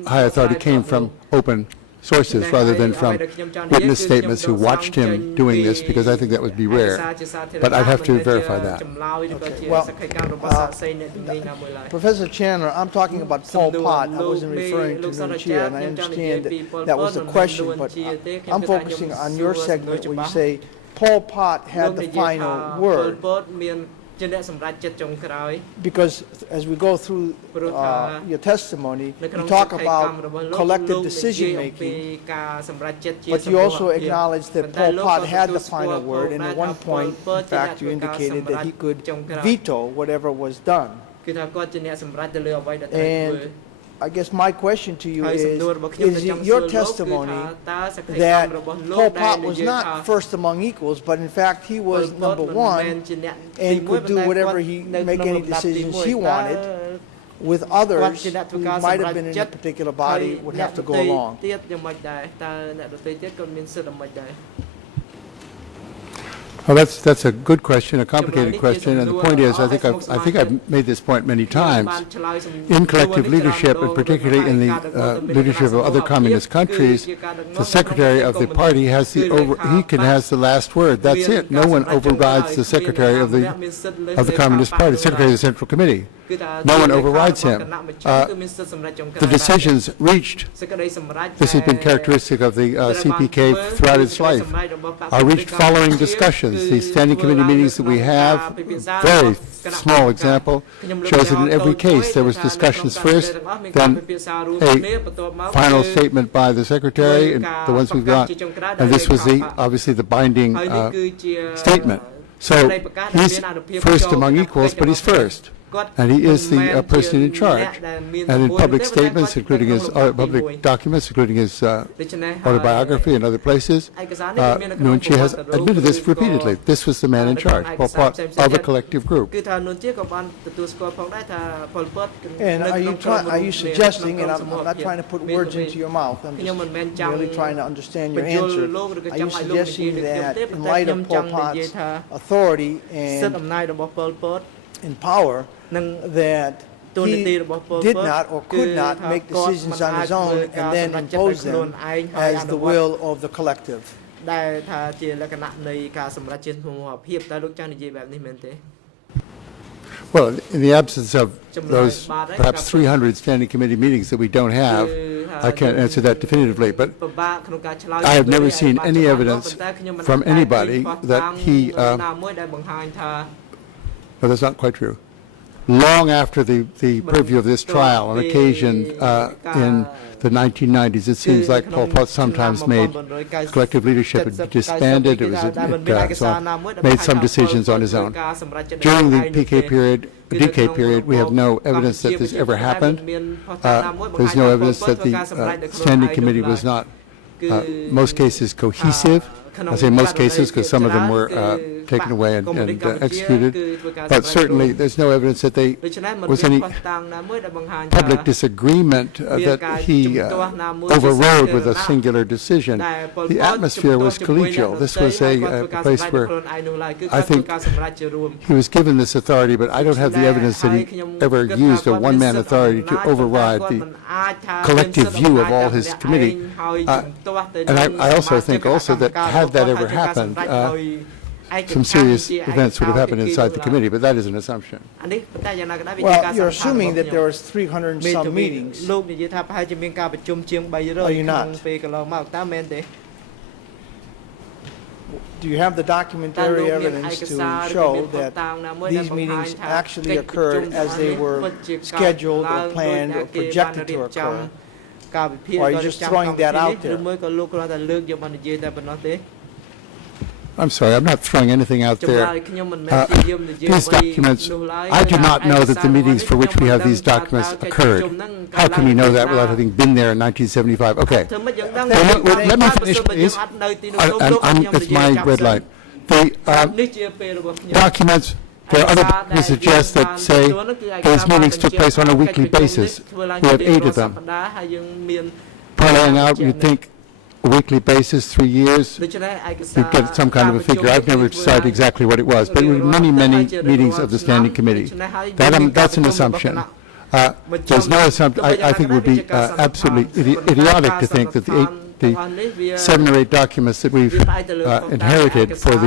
high authority came from open sources rather than from witness statements who watched him doing this, because I think that would be rare. But I'd have to verify that. Okay. Well, Professor Chandler, I'm talking about Pol Pot. I wasn't referring to Nuon Chea, and I understand that was the question, but I'm focusing on your segment where you say Pol Pot had the final word. Because as we go through your testimony, you talk about collective decision making, but you also acknowledge that Pol Pot had the final word, and at one point, in fact, you indicated that he could veto whatever was done. And I guess my question to you is it your testimony that Pol Pot was not first among equals, but in fact he was number one and could do whatever make any decisions he wanted, with others who might have been in a particular body would have to go along? Well, that's a good question, a complicated question, and the point is, I think I've made this point many times. In collective leadership, and particularly in the leadership of other communist countries, the secretary of the party has the last word. That's it. No one overrides the secretary of the Communist Party, secretary of the Central Committee. No one overrides him. The decisions reached, this has been characteristic of the CPK throughout its life, are reached following discussions. The standing committee meetings that we have, very small example, shows that in every case there was discussions first, then a final statement by the secretary, and the ones we've got, and this was obviously the binding statement. So he's first among equals, but he's first. And he is the person in charge. And in public statements, including his public documents, including his autobiography and other places, Nuon Chea has admitted this repeatedly. This was the man in charge, Pol Pot, of a collective group. And are you suggesting, and I'm not trying to put words into your mouth, I'm just really trying to understand your answer, are you suggesting that in light of Pol Pot's authority and power, that he did not or could not make decisions on his own and then impose them as the will of the collective? Well, in the absence of those perhaps 300 standing committee meetings that we don't have, I can't answer that definitively, but I have never seen any evidence from anybody that he no, that's not quite true. Long after the purview of this trial, on occasion in the 1990s, it seems like Pol Pot sometimes made collective leadership disbanded. Made some decisions on his own. During the PK period, DK period, we have no evidence that this ever happened. There's no evidence that the standing committee was not, most cases, cohesive. I say most cases because some of them were taken away and executed, but certainly there's no evidence that there was any public disagreement that he overrode with a singular decision. The atmosphere was collegial. This was a place where I think he was given this authority, but I don't have the evidence that he ever used a one-man authority to override the collective view of all his committee. And I also think that had that ever happened, some serious events would have happened inside the committee, but that is an assumption. Well, you're assuming that there was 300 and some meetings. Are you not? Do you have the documentary evidence to show that these meetings actually occurred as they were scheduled or planned or projected to occur? Or are you just throwing that out there? I'm sorry, I'm not throwing anything out there. These documents, I do not know that the meetings for which we have these documents occurred. How can we know that without having been there in 1975? Okay. Let me finish, please. It's my red light. The documents, there are other documents suggest that say those meetings took place on a weekly basis. We have 8 of them. Parlaying out, you'd think a weekly basis, 3 years, you'd get some kind of a figure. I've never decided exactly what it was, but it was many, many meetings of the Standing Committee. That's an assumption. There's no assumption. I think it would be absolutely idiotic to think that the 7 or 8 documents that we've inherited for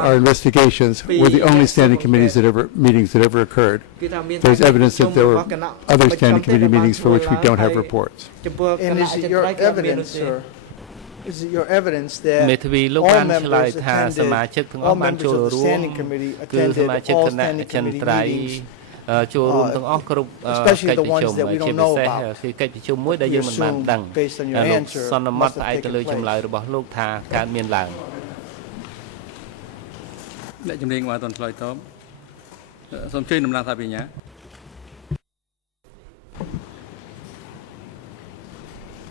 our investigations were the only standing committees meetings that ever occurred. There's evidence that there were other standing committee meetings for which we don't have reports. And is it your evidence, sir? Is it your evidence that all members attended, all members of the standing committee attended all standing committee meetings? Especially the ones that we don't know about. You assume, based on your answer, must have taken place.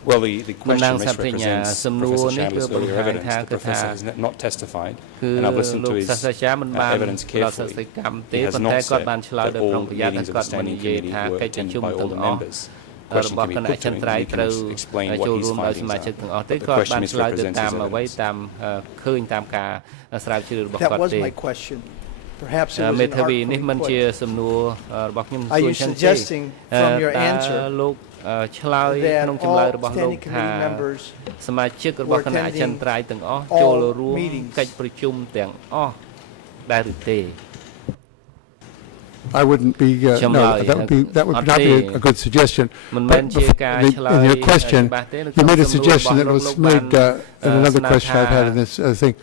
Well, the question misrepresents Professor Chandler's earlier evidence. The professor has not testified, and I've listened to his evidence carefully. He has not said that all meetings of the Standing Committee were attended by all the members. The question can be put to him, and he can explain what his findings are. But the question misrepresents his evidence. That was my question. Perhaps it was an artful question. Are you suggesting from your answer that all standing committee members were attending all meetings? I wouldn't be, no, that would not be a good suggestion. But in your question, you made a suggestion that was made in another question I've had in this thing.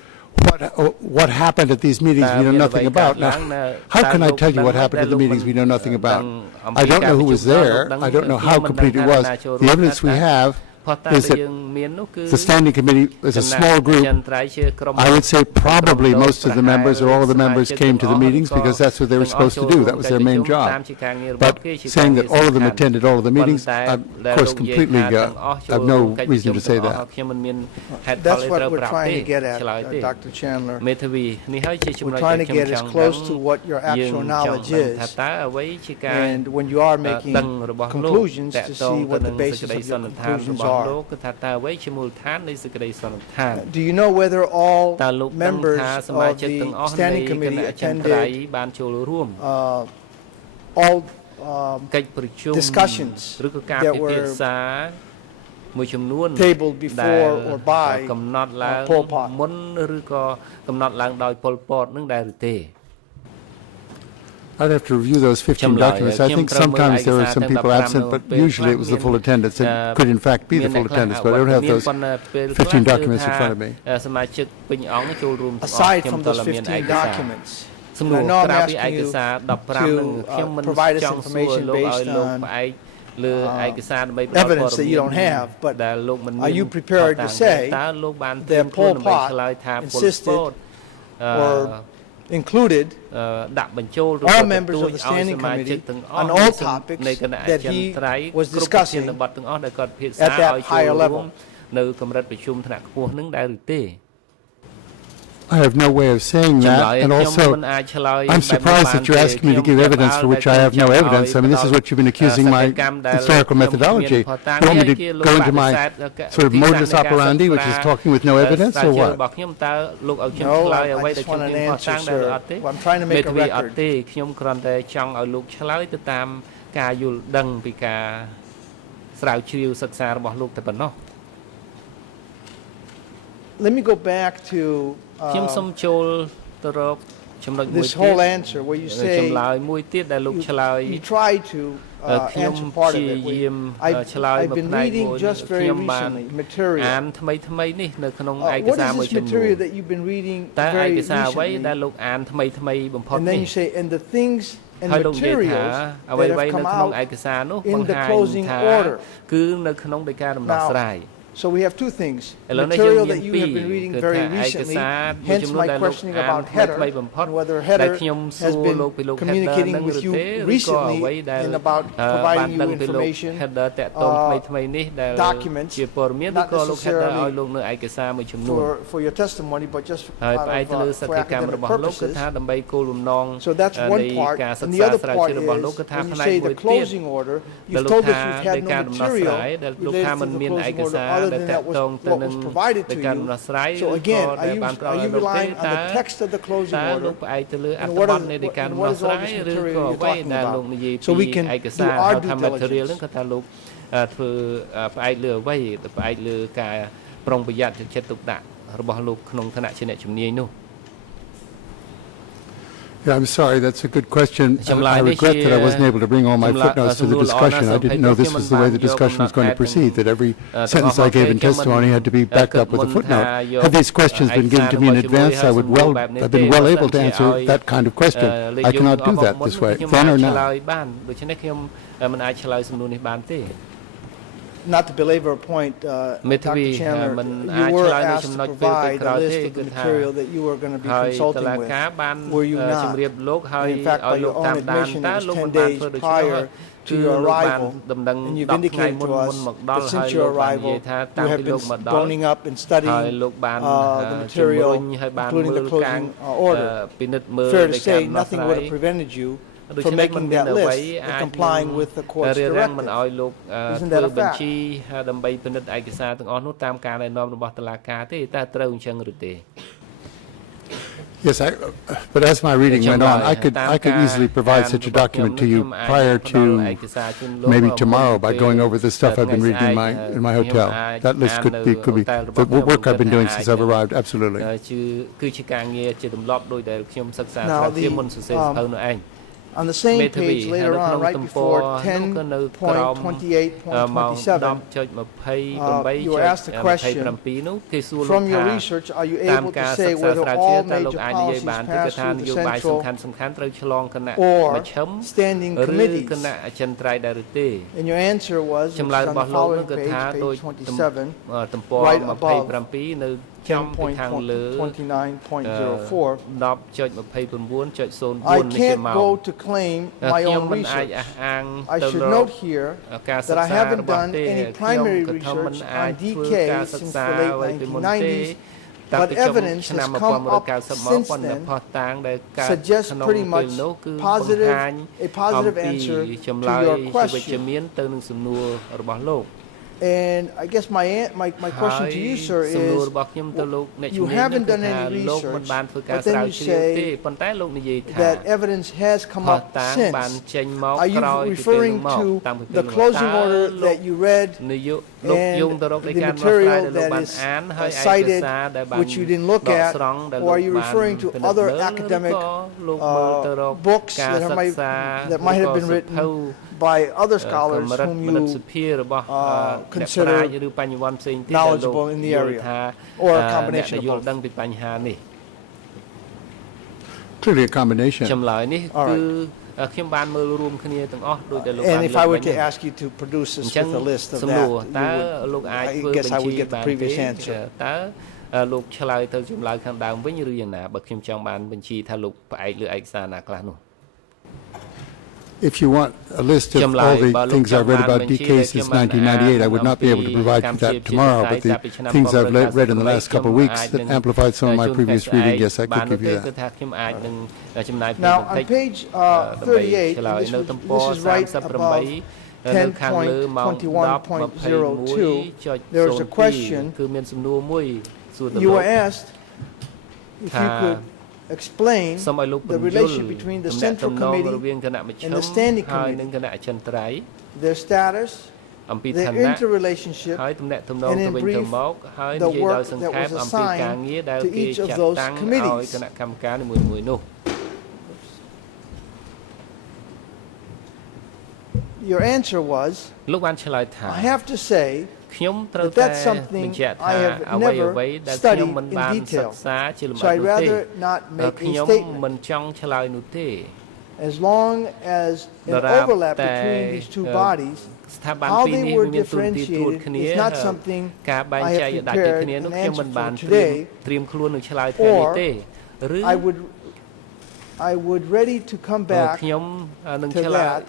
What happened at these meetings we know nothing about. Now, how can I tell you what happened at the meetings we know nothing about? I don't know who was there. I don't know how complete it was. The evidence we have is that the Standing Committee is a small group. I would say probably most of the members or all of the members came to the meetings because that's what they were supposed to do. That was their main job. But saying that all of them attended all of the meetings, of course, completely, I have no reason to say that. That's what we're trying to get at, Dr. Chandler. We're trying to get as close to what your actual knowledge is. And when you are making conclusions, to see what the basis of your conclusions are. Do you know whether all members of the Standing Committee attended all discussions that were tabled before or by Pol Pot? I'd have to review those 15 documents. I think sometimes there were some people absent, but usually it was the full attendance. It could in fact be the full attendance, but I don't have those 15 documents in front of me. Aside from those 15 documents, I know I'm asking you to provide us information based on evidence that you don't have, but are you prepared to say that Pol Pot insisted or included all members of the Standing Committee on all topics that he was discussing at that higher level? I have no way of saying that, and also I'm surprised that you're asking me to give evidence for which I have no evidence. I mean, this is what you've been accusing my historical methodology. You want me to go into my sort of modus operandi, which is talking with no evidence, or what? No, I just want an answer, sir. Well, I'm trying to make a record. Let me go back to this whole answer where you say you try to answer part of it. I've been reading just very recently material. What is this material that you've been reading very recently? And then you say, and the things and materials that have come out in the closing order. Now, so we have two things. Material that you have been reading very recently, hence my questioning about header, and whether header has been communicating with you recently and about providing you information, documents, not necessarily for your testimony, but just for academic purposes. So that's one part. And the other part is, when you say the closing order, you've told us you've had no material related to the closing order other than that was what was provided to you. So again, are you relying on the text of the closing order? And what is all this material you're talking about? So we can do our due diligence. Yeah, I'm sorry, that's a good question. I regret that I wasn't able to bring all my footnotes to the discussion. I didn't know this was the way the discussion was going to proceed, that every sentence I gave in testimony had to be backed up with a footnote. Had these questions been given to me in advance, I would have been well able to answer that kind of question. I cannot do that this way, then or now. Not to belabor a point, Dr. Chandler, you were asked to provide a list of the material that you were going to be consulting with. Were you not? And in fact, by your own admission, it was 10 days prior to your arrival, and you've indicated to us that since your arrival, you have been boning up and studying the material, including the closing order. Fair to say, nothing would have prevented you from making that list and complying with the court's directive. Isn't that a fact? Yes, but as my reading went on, I could easily provide such a document to you prior to maybe tomorrow by going over the stuff I've been reading in my hotel. That list could be the work I've been doing since I've arrived. Absolutely. Now, on the same page later on, right before 10.28.27, you were asked a question, from your research, are you able to say whether all major policies pass through the central or standing committees? And your answer was, on the following page, page 27, right above 10.29.04, I can't go to claim my own research. I should note here that I haven't done any primary research on DK since the late 1990s, but evidence has come up since then suggests pretty much a positive answer to your question. And I guess my question to you, sir, is you haven't done any research, but then you say that evidence has come up since. Are you referring to the closing order that you read and the material that is cited, which you didn't look at, or are you referring to other academic books that might have been written by other scholars whom you consider knowledgeable in the area, or a combination of both? Clearly a combination. All right. And if I were to ask you to produce us with a list of that, I guess I would get the previous answer. If you want a list of all the things I've read about DK since 1998, I would not be able to provide you that tomorrow, but the things I've read in the last couple of weeks that amplified some of my previous reading, yes, I could give you that. Now, on page 38, this is right above 10.21.02, there's a question. You were asked if you could explain the relationship between the Central Committee and the Standing Committee, their status, the interrelationship, and in brief, the work that was assigned to each of those committees. Your answer was, I have to say that that's something I have never studied in detail, so I'd rather not make a statement. As long as an overlap between these two bodies, how they were differentiated is not something I have prepared an answer for today, or I would ready to come back to that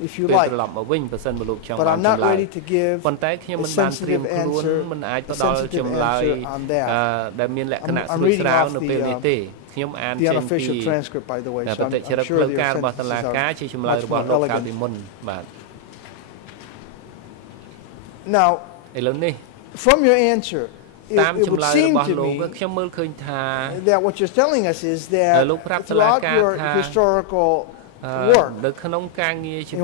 if you like, but I'm not ready to give a sensitive answer on that. I'm reading off the unofficial transcript, by the way, so I'm sure the sentences are much more elegant. Now, from your answer, it would seem to me that what you're telling us is that throughout your historical work and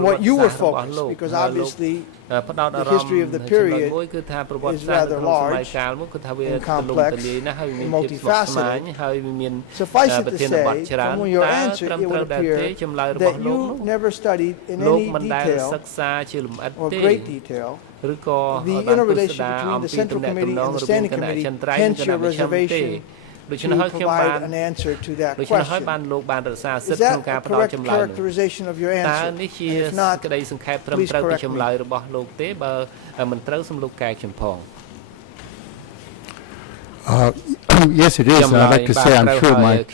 what you were focused, because obviously the history of the period is rather large and complex and multifaceted. Suffice it to say, from your answer, it would appear that you never studied in any detail or great detail the interrelation between the Central Committee and the Standing Committee, hence your reservation to provide an answer to that question. Is that a correct characterization of your answer? And if not, please correct me. Yes, it is, and I'd like to say I'm sure my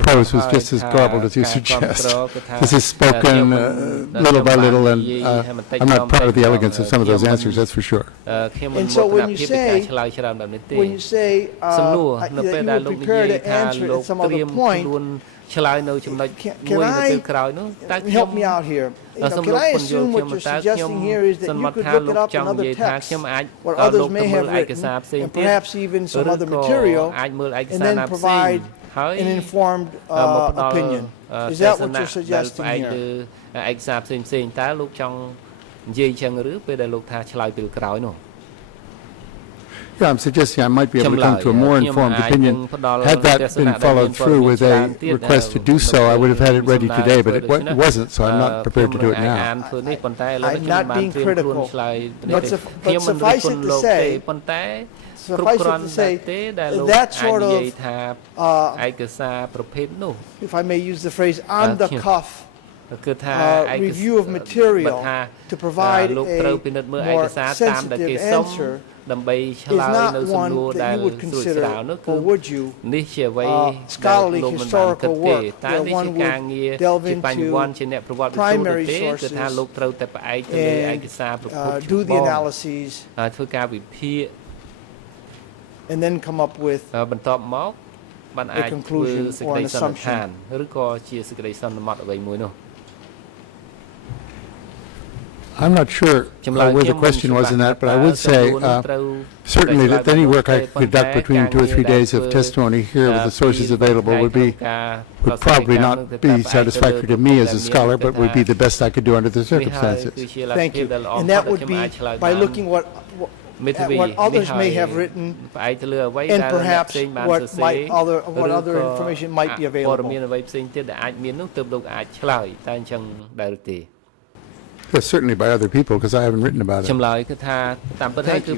prose was just as garbled as you suggest. This is spoken little by little, and I'm not proud of the elegance of some of those answers, that's for sure. And so when you say that you were prepared to answer at some other point, can I help me out here? Can I assume what you're suggesting here is that you could look it up in other texts or others may have written, and perhaps even some other material, and then provide an informed opinion? Is that what you're suggesting here? Yeah, I'm suggesting I might be able to come to a more informed opinion. Had that been followed through with a request to do so, I would have had it ready today, but it wasn't, so I'm not prepared to do it now. I'm not being critical, but suffice it to say, that sort of, if I may use the phrase, on the cuff review of material to provide a more sensitive answer is not one that you would consider, or would you, scholarly historical work, where one would delve into primary sources and do the analyses and then come up with a conclusion or an assumption. I'm not sure where the question was in that, but I would say certainly that any work I conduct between 2 or 3 days of testimony here with the sources available would probably not be satisfactory to me as a scholar, but would be the best I could do under the circumstances. Thank you. And that would be by looking at what others may have written and perhaps what other information might be available. Yes, certainly by other people, because I haven't written about it. Thank you.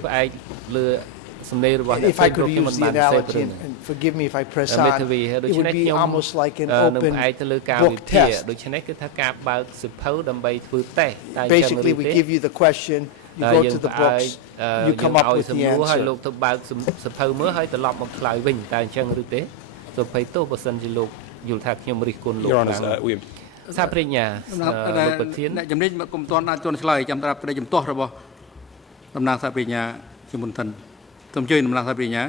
If I could use the analogy, and forgive me if I press on, it would be almost like an open book test. Basically, we give you the question, you go to the books, you come up with the answer. Your Honour, we សាប្រញ្ញាលោកប្រធានអ្នកជំនាញមកគុំតន់អាចជន់ឆ្លើយចាំត្រាប់ក្តីជំទាស់របស់តំណាងសាប្រញ្ញាជំនុនឋិនសូមអញ្ជើញតំណាងសាប្រញ្ញា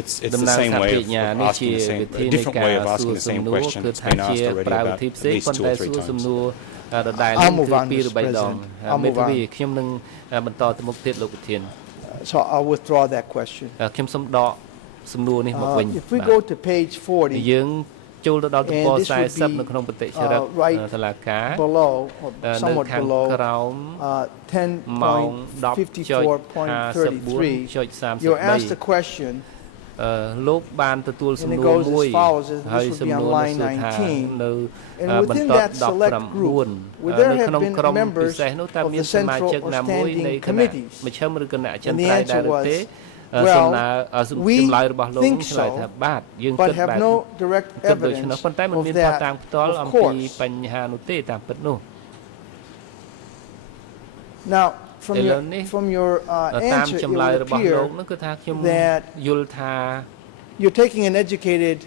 It's the same way of asking the same, a different way of asking the same question. It's been asked already about at least 2 or 3 times. I'll move on, Mr. President. I'll move on. So I'll withdraw that question. If we go to page 40, ចូលទៅដល់ទំព័រ40នៅក្នុងបតិចរិតតុលាការ below or នៅ somewhat ខាង below ក្រោម ម៉ោង 10:54.33 you're asked a question លោកបានទទួលសំណួរមួយហើយសំណួរនោះគឺថានៅបន្ទាប់19នៅក្នុងក្រុមពិសេសនោះតើមានសមាជិកណាមួយនៃគណៈមជ្ឈិមឬគណៈអចិន្ត្រៃយ៍ដែរឬទេសំណើចម្លើយរបស់លោកឆ្លើយថាបាទយើងគិតបែបដូច្នោះប៉ុន្តែมันមានភស្តុតាងផ្ទាល់អំពីបញ្ហានោះទេតាមពិតនោះ Now from your តាម answer ចម្លើយរបស់លោកនោះគឺថាខ្ញុំយល់ថា you're taking an educated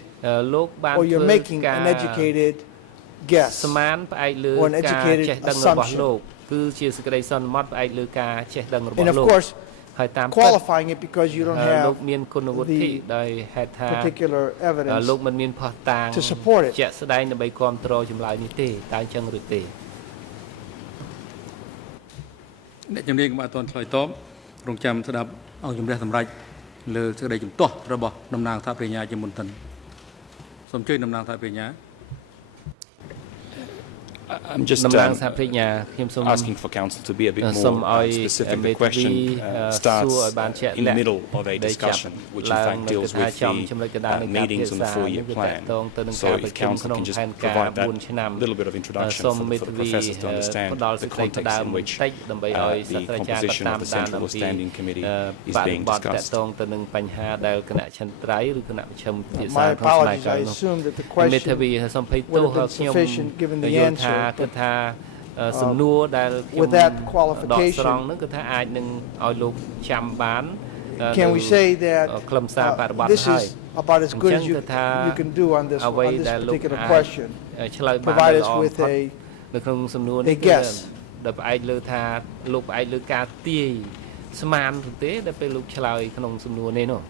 លោកបាន or you're making an educated guess ស្មានផ្អែកលើការចេះដឹងរបស់លោកគឺជាសេចក្តីសន្មត់ផ្អែកលើការចេះដឹងរបស់លោក ហើយតាម qualifying it because you don't have លោកមានគុណវុឌ្ឍិដោយហេតុថា particular evidence លោកមិនមានភស្តុតាង to support it ជាក់ស្ដែងដើម្បីគ្រប់គ្រងចម្លើយនេះទេតើអញ្ចឹងឬទេអ្នកជំនាញក៏អត់ទាន់ឆ្លើយតបរងចាំស្ដាប់អង្គជំរះសម្រាប់លើសេចក្តីជំទាស់របស់តំណាងថាប្រញ្ញាជាមុនសិនសូមជួយតំណាងថាប្រញ្ញា I'm just asking for council to be a bit more specific. The question starts in the middle of a discussion, which in fact deals with the meetings on the 4-year plan. So if council can just provide that little bit of introduction for the professors to understand the context in which the composition of the Central Standing Committee is being discussed. My apologies, I assume that the question would have been sufficient given the answer. គឺថាសំណួរដែលខ្ញុំដកស្រង់ហ្នឹងគឺថាអាចនឹងឲ្យលោកចាំបាន Can we say that ខ្លឹមសារបរិបត្តិ this is about as good as you can do on this particular question? ឆ្លើយបាន Provide us with a នៅក្នុងសំណួរនេះគឺដែលផ្អែកលើថាលោកផ្អែកលើការទាយស្មានទេដែលពេលលោកឆ្លើយក្នុងសំណួរនេះនោះ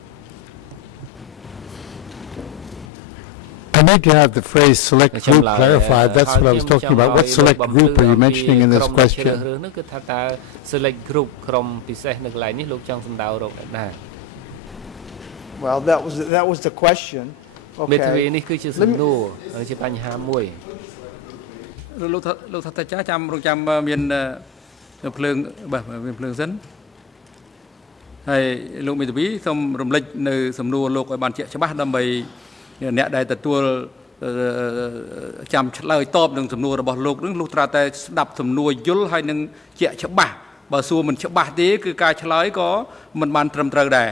I need to have the phrase select group clarified. That's what I was talking about. What select group are you mentioning in this question? Select group ក្រុមពិសេសនៅកន្លែងនេះលោកចង់សម្ដៅរកដែរ Well, that was the question. មេធាវីនេះគឺជាសំណួរជាបញ្ហាមួយ លោកថាចាចាំរងចាំមានភ្លើងបាទមានភ្លើងសិនហើយលោកមេធាវីសូមរំលឹកនៅសំណួរលោកឲ្យបានជាក់ច្បាស់ដើម្បីអ្នកដែលទទួលចាំឆ្លើយតបនឹងសំណួររបស់លោកនឹងលោកត្រូវតែស្ដាប់សំណួរយល់ហើយនឹងជាក់ច្បាស់បើសួរមិនច្បាស់ទេគឺការឆ្លើយក៏មិនបានត្រឹមត្រូវដែរ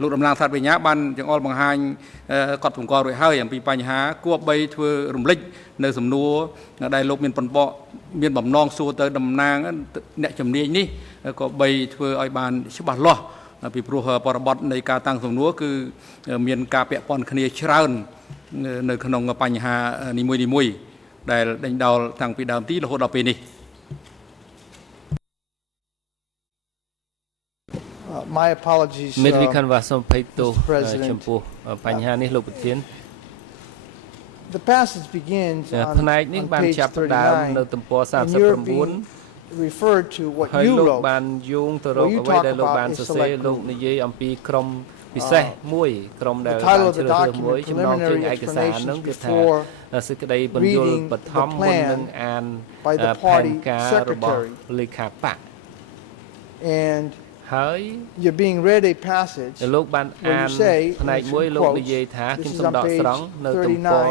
លោកតំណាងថាបញ្ញាបានចង្អុលបង្ហាញកត់សម្គាល់រួចហើយអំពីបញ្ហាគួរបីធ្វើរំលឹកនៅសំណួរដែលលោកមានមានបំណងសួរទៅតំណាងអ្នកជំនាញនេះក៏បីធ្វើឲ្យបានច្បាស់លាស់ពីព្រោះបរិបទនៃការតាំងសំណួរគឺមានការពាក់ព័ន្ធគ្នាច្រើននៅក្នុងបញ្ហានីមួយៗដែលដេញដោលតាំងពីដើមទីរហូតដល់ពេលនេះ My apologies មេធាវីខានវ៉ាសូមភ័យទោសចំពោះបញ្ហានេះលោកប្រធាន The passage begins on ផ្នែកនេះបានចាប់ផ្ដើមនៅទំព័រ39 referred to what you wrote ហើយលោកបានយោងទៅរកអ្វីដែលលោកបានសរសេរលោកនិយាយអំពីក្រុមពិសេសមួយក្រុមដែលបានជ្រើសរើសមួយចំណងជើងឯកសារហ្នឹងគឺថាសេចក្តីបញ្យលបឋមមុននឹងអានផែនការរបស់លេខាបក and ហើយ you're being read a passage លោកបានអានផ្នែកមួយលោកនិយាយថាខ្ញុំសូមដកស្រង់នៅទំព័រ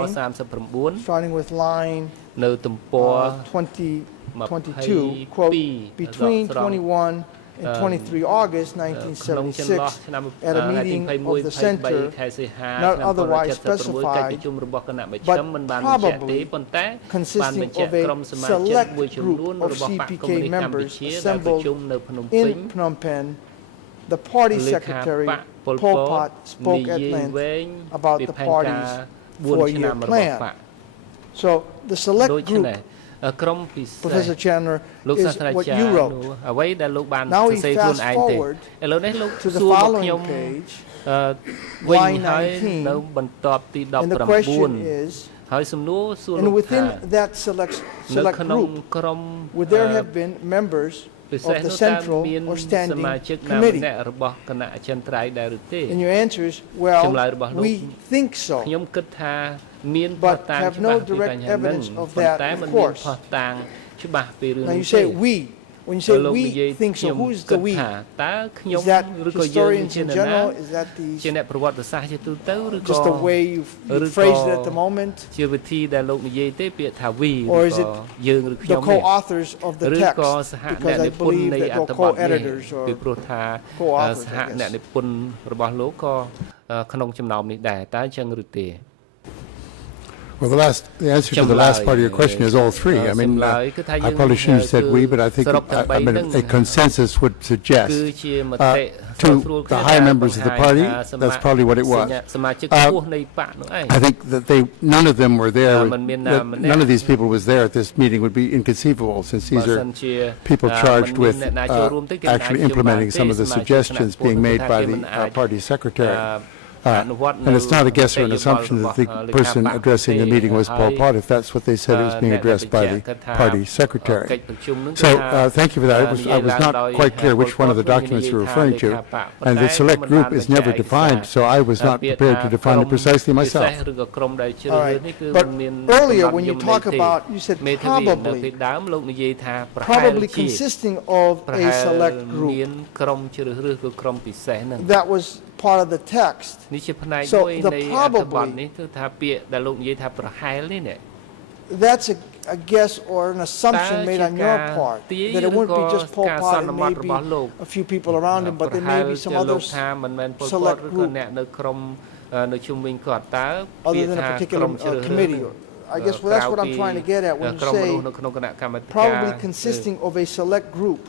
39 starting with line នៅទំព័រ 22 quote between 21 and 23 August 1976 at a meeting of the center not otherwise specified but probably consisting of a select group of CPK members assembled in Phnom Penh. The party secretary Pol Pot spoke at length about the party's 4-year plan. So the select group, Professor Chandler, is what you wrote. Now we fast forward to the following page, line 19, and the question is, and within that select group, would there have been members of the central or standing committee? And your answer is, well, we think so, but have no direct evidence of that, of course. Now you say we. When you say we think so, who is the we? Is that historians in general? Is that just the way you phrased it at the moment? Or is it the co-authors of the text? Because I believe that they're co-editors or co-authors, I guess. Well, the answer to the last part of your question is all three. I mean, I probably shouldn't have said we, but I think a consensus would suggest to the high members of the party, that's probably what it was. I think that none of them were there. None of these people was there at this meeting would be inconceivable, since these are people charged with actually implementing some of the suggestions being made by the party secretary. And it's not a guess or an assumption that the person addressing the meeting was Pol Pot, if that's what they said it was being addressed by the party secretary. So thank you for that. I was not quite clear which one of the documents you're referring to, and the select group is never defined, so I was not prepared to define it precisely myself. All right. But earlier when you talk about, you said probably consisting of a select group. That was part of the text. So the probably, that's a guess or an assumption made on your part, that it wouldn't be just Pol Pot and maybe a few people around him, but there may be some other select group other than a particular committee. I guess that's what I'm trying to get at when you say probably consisting of a select group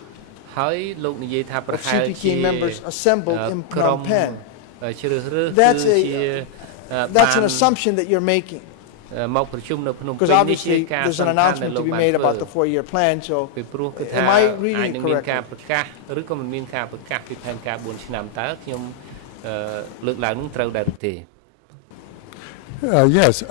of CPK members assembled in Phnom Penh. That's an assumption that you're making. Because obviously there's an announcement to be made about the 4-year plan, so am I reading it correctly? Yes.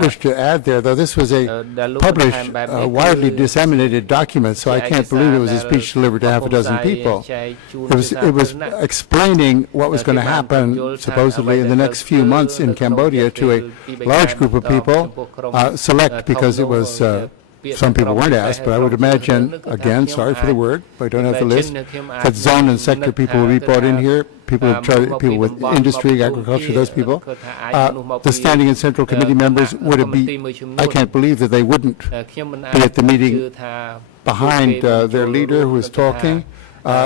Wish to add there, though this was a published, widely disseminated document, so I can't believe it was a speech delivered to half a dozen people. It was explaining what was going to happen, supposedly, in the next few months in Cambodia to a large group of people, select because it was some people weren't asked, but I would imagine, again, sorry for the word, but I don't have the list, that zone and sector people will be brought in here, people with industry, agriculture, those people. The standing and central committee members would be, I can't believe that they wouldn't be at the meeting behind their leader who was talking.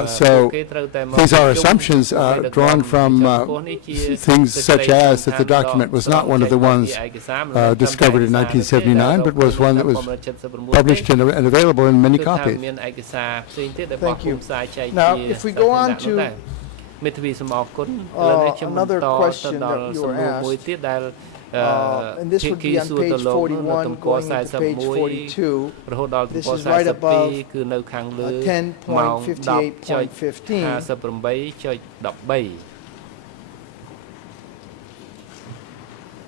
So these are assumptions drawn from things such as that the document was not one of the ones discovered in 1979, but was one that was published and available in many copies. Thank you. Now, if we go on to another question that you were asked, and this would be on page 41 going into page 42. This is right above 10.58.15.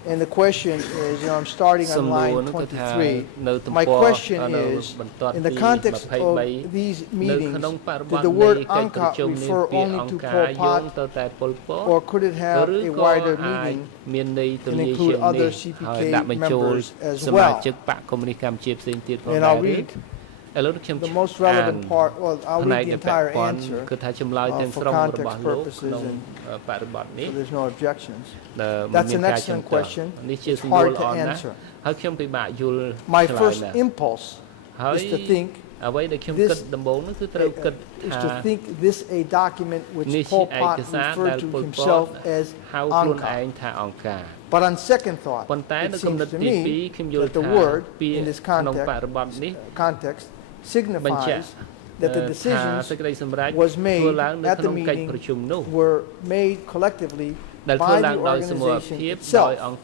And the question is, I'm starting on line 23. My question is, in the context of these meetings, did the word Angkar refer only to Pol Pot, or could it have a wider meaning and include other CPK members as well? And I'll read the most relevant part, well, I'll read the entire answer for context purposes and so there's no objections. That's an excellent question. It's hard to answer. My first impulse is to think this a document which Pol Pot referred to himself as Angkar. But on second thought, it seems to me that the word in this context signifies that the decisions was made at the meeting were made collectively by the organization itself.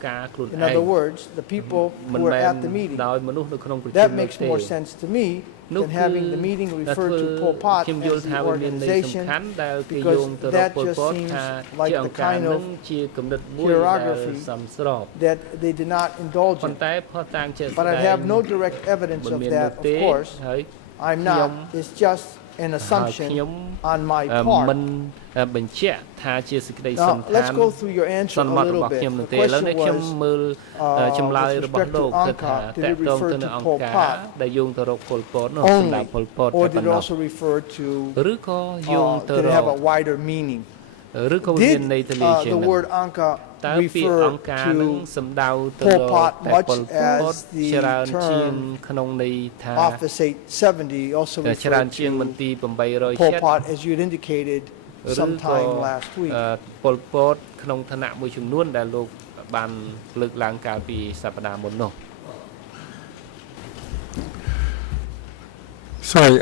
In other words, the people who were at the meeting. That makes more sense to me than having the meeting refer to Pol Pot as the organization, because that just seems like the kind of hierarchy that they did not indulge in. But I have no direct evidence of that, of course. I'm not. It's just an assumption on my part. Now, let's go through your answer a little bit. The question was, with respect to Angkor, did it refer to Pol Pot only, or did it also refer to, did it have a wider meaning? Did the word Angkor refer to Pol Pot much as the term Office 870 also referred to Pol Pot, as you had indicated sometime last week? Pol Pot ក្នុងឋានៈមួយចំនួនដែលលោកបានលើកឡើងកាលពីសប្តាហ៍មុននោះ Sorry,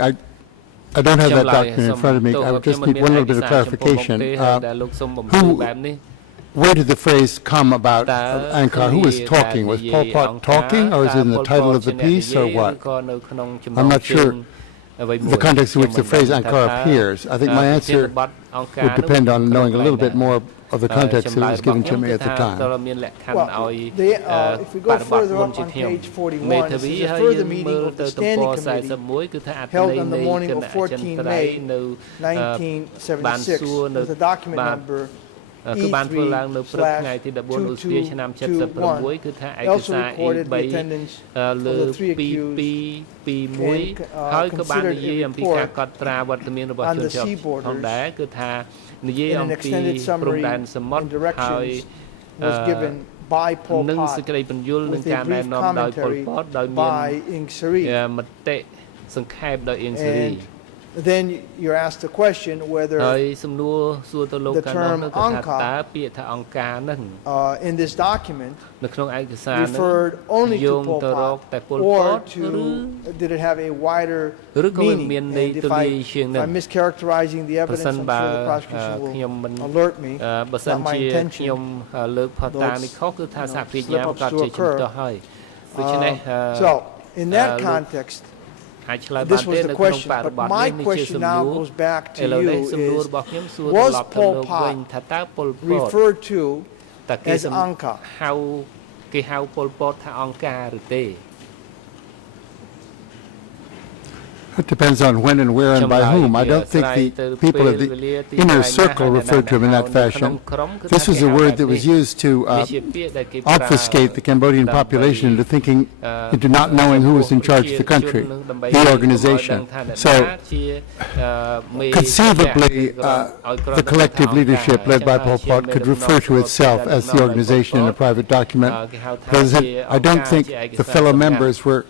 I don't have that document in front of me. I would just need one little bit of clarification. Where did the phrase come about Angkor? Who was talking? Was Pol Pot talking, or is it in the title of the piece, or what? I'm not sure the context in which the phrase Angkor appears. I think my answer would depend on knowing a little bit more of the context that was given to me at the time. Well, if we go further up on page 41, this is a further meeting of the Standing Committee held on the morning of 14 May 1976 with the document number E3/2221, also recorded the attendance of the three accused and considered a report on the sea borders, and an extended summary and directions was given by Pol Pot with a brief commentary by Ieng Sary. And then you're asked the question whether the term Angkor in this document referred only to Pol Pot, or did it have a wider meaning? And if I'm mischaracterizing the evidence, I'm sure the prosecution will alert me. It's not my intention. Slip-ups to occur. So, in that context, this was the question, but my question now goes back to you is, was Pol Pot referred to as Angkor? It depends on when and where and by whom. I don't think the people of the inner circle referred to him in that fashion. This was a word that was used to obfuscate the Cambodian population into thinking, into not knowing who was in charge of the country, the organization. So, conceivably, the collective leadership led by Pol Pot could refer to itself as the organization in a private document. But I don't think the fellow members were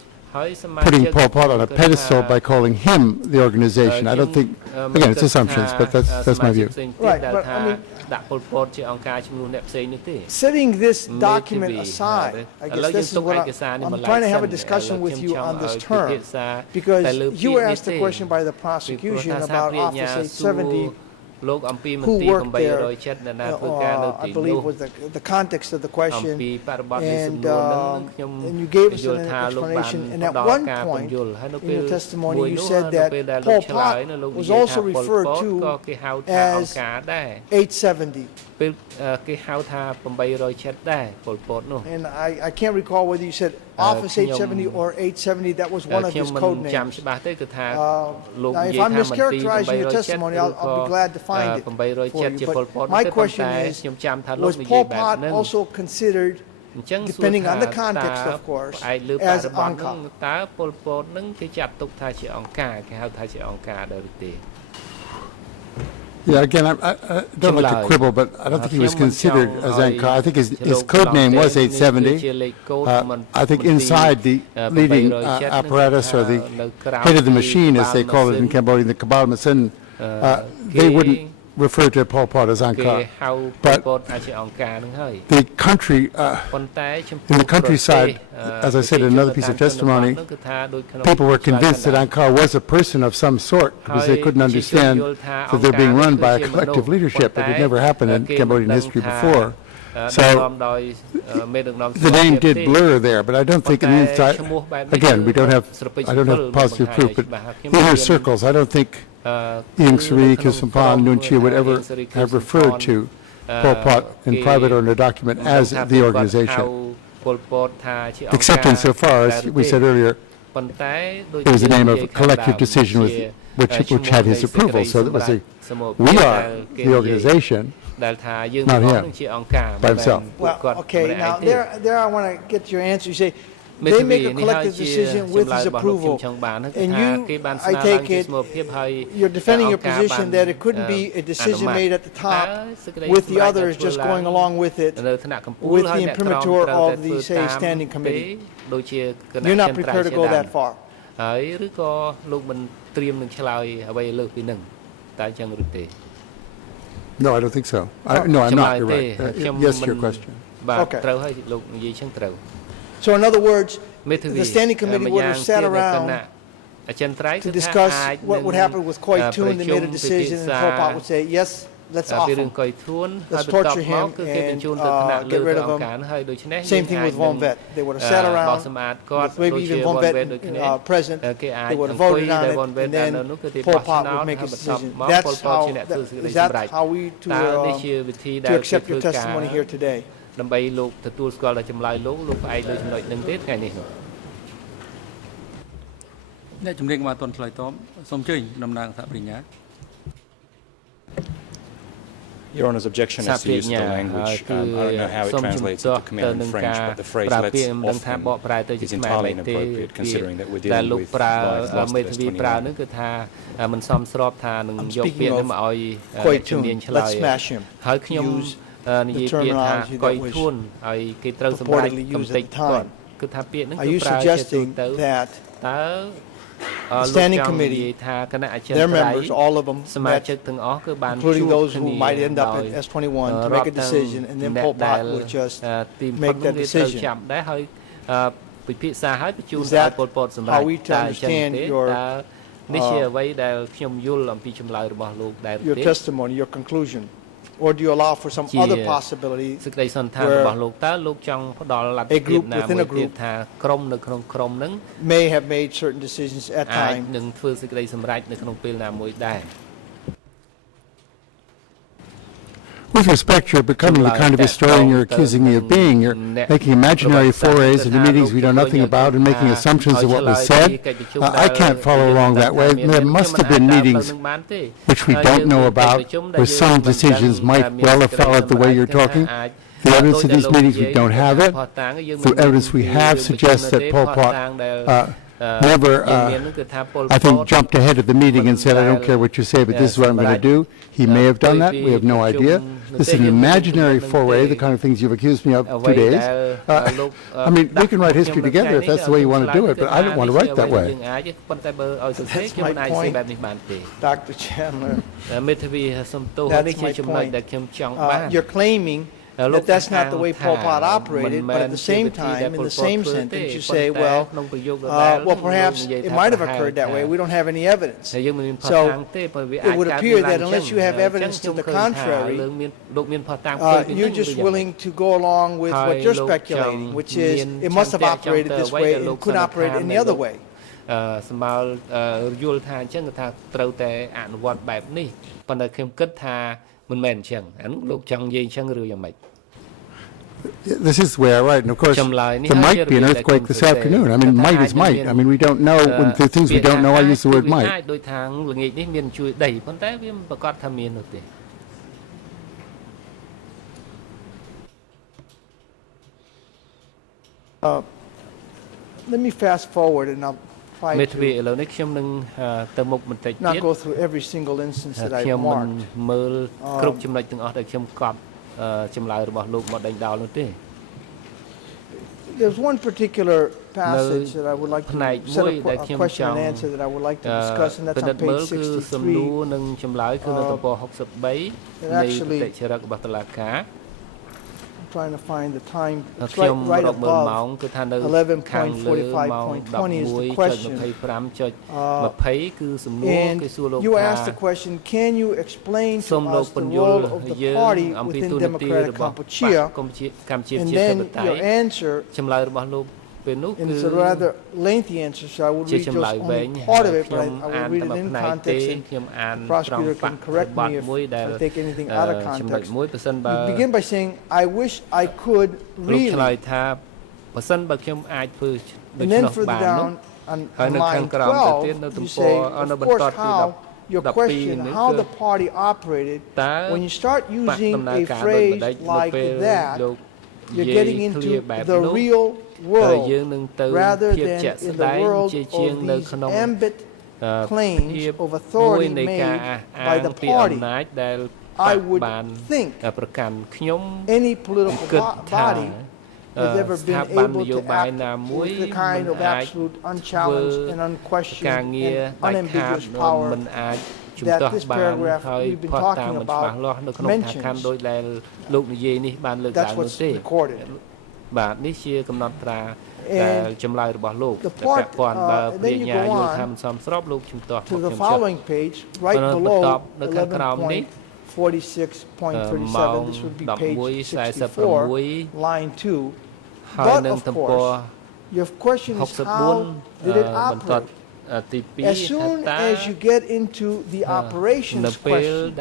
putting Pol Pot on a pedestal by calling him the organization. I don't think, again, it's assumptions, but that's my view. Right, but I mean, setting this document aside, I guess this is what I'm trying to have a discussion with you on this term, because you were asked a question by the prosecution about Office 870, who worked there, I believe was the context of the question, and you gave us an explanation, and at one point in your testimony you said that Pol Pot was also referred to as 870. And I can't recall whether you said Office 870 or 870, that was one of his code names. Now, if I'm mischaracterizing your testimony, I'll be glad to find it for you. But my question is, was Pol Pot also considered, depending on the context, of course, as Angkor? Yeah, again, I don't like to quibble, but I don't think he was considered as Angkor. I think his code name was 870. I think inside the leading apparatus, or the head of the machine, as they call it in Cambodia, the Kabal Masin, they wouldn't refer to Pol Pot as Angkor. But the country, in the countryside, as I said in another piece of testimony, people were convinced that Angkor was a person of some sort, because they couldn't understand that they're being run by a collective leadership. It had never happened in Cambodian history before. So the name did blur there, but I don't think it means again, I don't have positive proof, but in inner circles, I don't think Ieng Sary, Kisumpan, Nunchia would ever have referred to Pol Pot in private or in a document as the organization. Except insofar as we said earlier, it was the name of a collective decision which had his approval. So it was we are the organization, not him by himself. Well, okay, now there I want to get your answer. You say they make a collective decision with his approval, and I take it, you're defending your position that it couldn't be a decision made at the top with the others just going along with it, with the imprimatur of the, say, standing committee. You're not prepared to go that far. No, I don't think so. No, I'm not. You're right. Yes, your question. Okay. So in other words, the standing committee would have sat around to discuss what would happen with Koi Toon. They made a decision, and Pol Pot would say, yes, let's off him. Let's torture him and get rid of him. Same thing with Von Vet. They would have sat around with maybe even Von Vet present. They would have voted on it, and then Pol Pot would make a decision. Is that how we to accept your testimony here today? ដើម្បីលោកទទួលស្គាល់ដល់ចម្លើយលោកផ្អែកលើចំណុចនឹងទេថ្ងៃនេះ អ្នកជំនាញមកអត់ទាន់ឆ្លើយតបសូមអញ្ជើញតំណាងសហប្រញ្ញា Your Honour's objection is to use the language. I don't know how it translates into Khmer and French, but the phrase "let's off him" is entirely inappropriate, considering that we're dealing with lives lost to S21. Let's smash him. Use the terminology that was purportedly used at the time. Are you suggesting that the standing committee, their members, all of them, including those who might end up at S21, to make a decision, and then Pol Pot would just make that decision? Is that how we to understand your testimony, your conclusion? Or do you allow for some other possibility where a group within a group may have made certain decisions at times? With respect, you're becoming the kind of historian you're accusing me of being. You're making imaginary forays into meetings we know nothing about and making assumptions of what was said. I can't follow along that way. There must have been meetings which we don't know about, where some decisions might well have followed the way you're talking. The evidence of these meetings, we don't have it. The evidence we have suggests that Pol Pot never, I think, jumped ahead of the meeting and said, I don't care what you say, but this is what I'm going to do. He may have done that. We have no idea. This is an imaginary foray, the kind of things you've accused me of 2 days. I mean, we can write history together if that's the way you want to do it, but I don't want to write that way. That's my point, Dr. Chandler. That's my point. You're claiming that that's not the way Pol Pot operated, but at the same time, in the same sentence, you say, well, perhaps it might have occurred that way. We don't have any evidence. So it would appear that unless you have evidence to the contrary, you're just willing to go along with what you're speculating, which is it must have operated this way and it could operate any other way. សម្បើយល់ថាអញ្ចឹងថាត្រូវតែអនុវត្តបែបនេះប៉ុន្តែខ្ញុំគិតថាមិនមែនអញ្ចឹងអានោះលោកចង់និយាយអញ្ចឹងឬយ៉ាងម៉េច This is where, right, and of course, there might be an earthquake this afternoon. I mean, might is might. I mean, we don't know. When the things we don't know, I use the word might. Let me fast forward and I'll try to not go through every single instance that I've marked. There's one particular passage that I would like to set up a question and answer that I would like to discuss, and that's on page 63. And actually, I'm trying to find the time. It's right above 11.45.20 is the question. And you asked the question, can you explain to us the role of the party within Democratic Kampuchea? And then your answer, and it's a rather lengthy answer, so I will read just only part of it, but I will read it in context, and the prosecutor can correct me if I take anything out of context. You begin by saying, I wish I could really, and then further down, on line 12, you say, of course, your question, how the party operated, when you start using a phrase like that, you're getting into the real world rather than in the world of these ambit claims of authority made by the party. I would think any political body has ever been able to act with the kind of absolute, unchallenged, and unquestioned, and unambiguous power that this paragraph we've been talking about mentions. That's what's recorded. And then you go on to the following page, right below 11.46.37. This would be page 64, line 2. But of course, your question is how did it operate? As soon as you get into the operations question,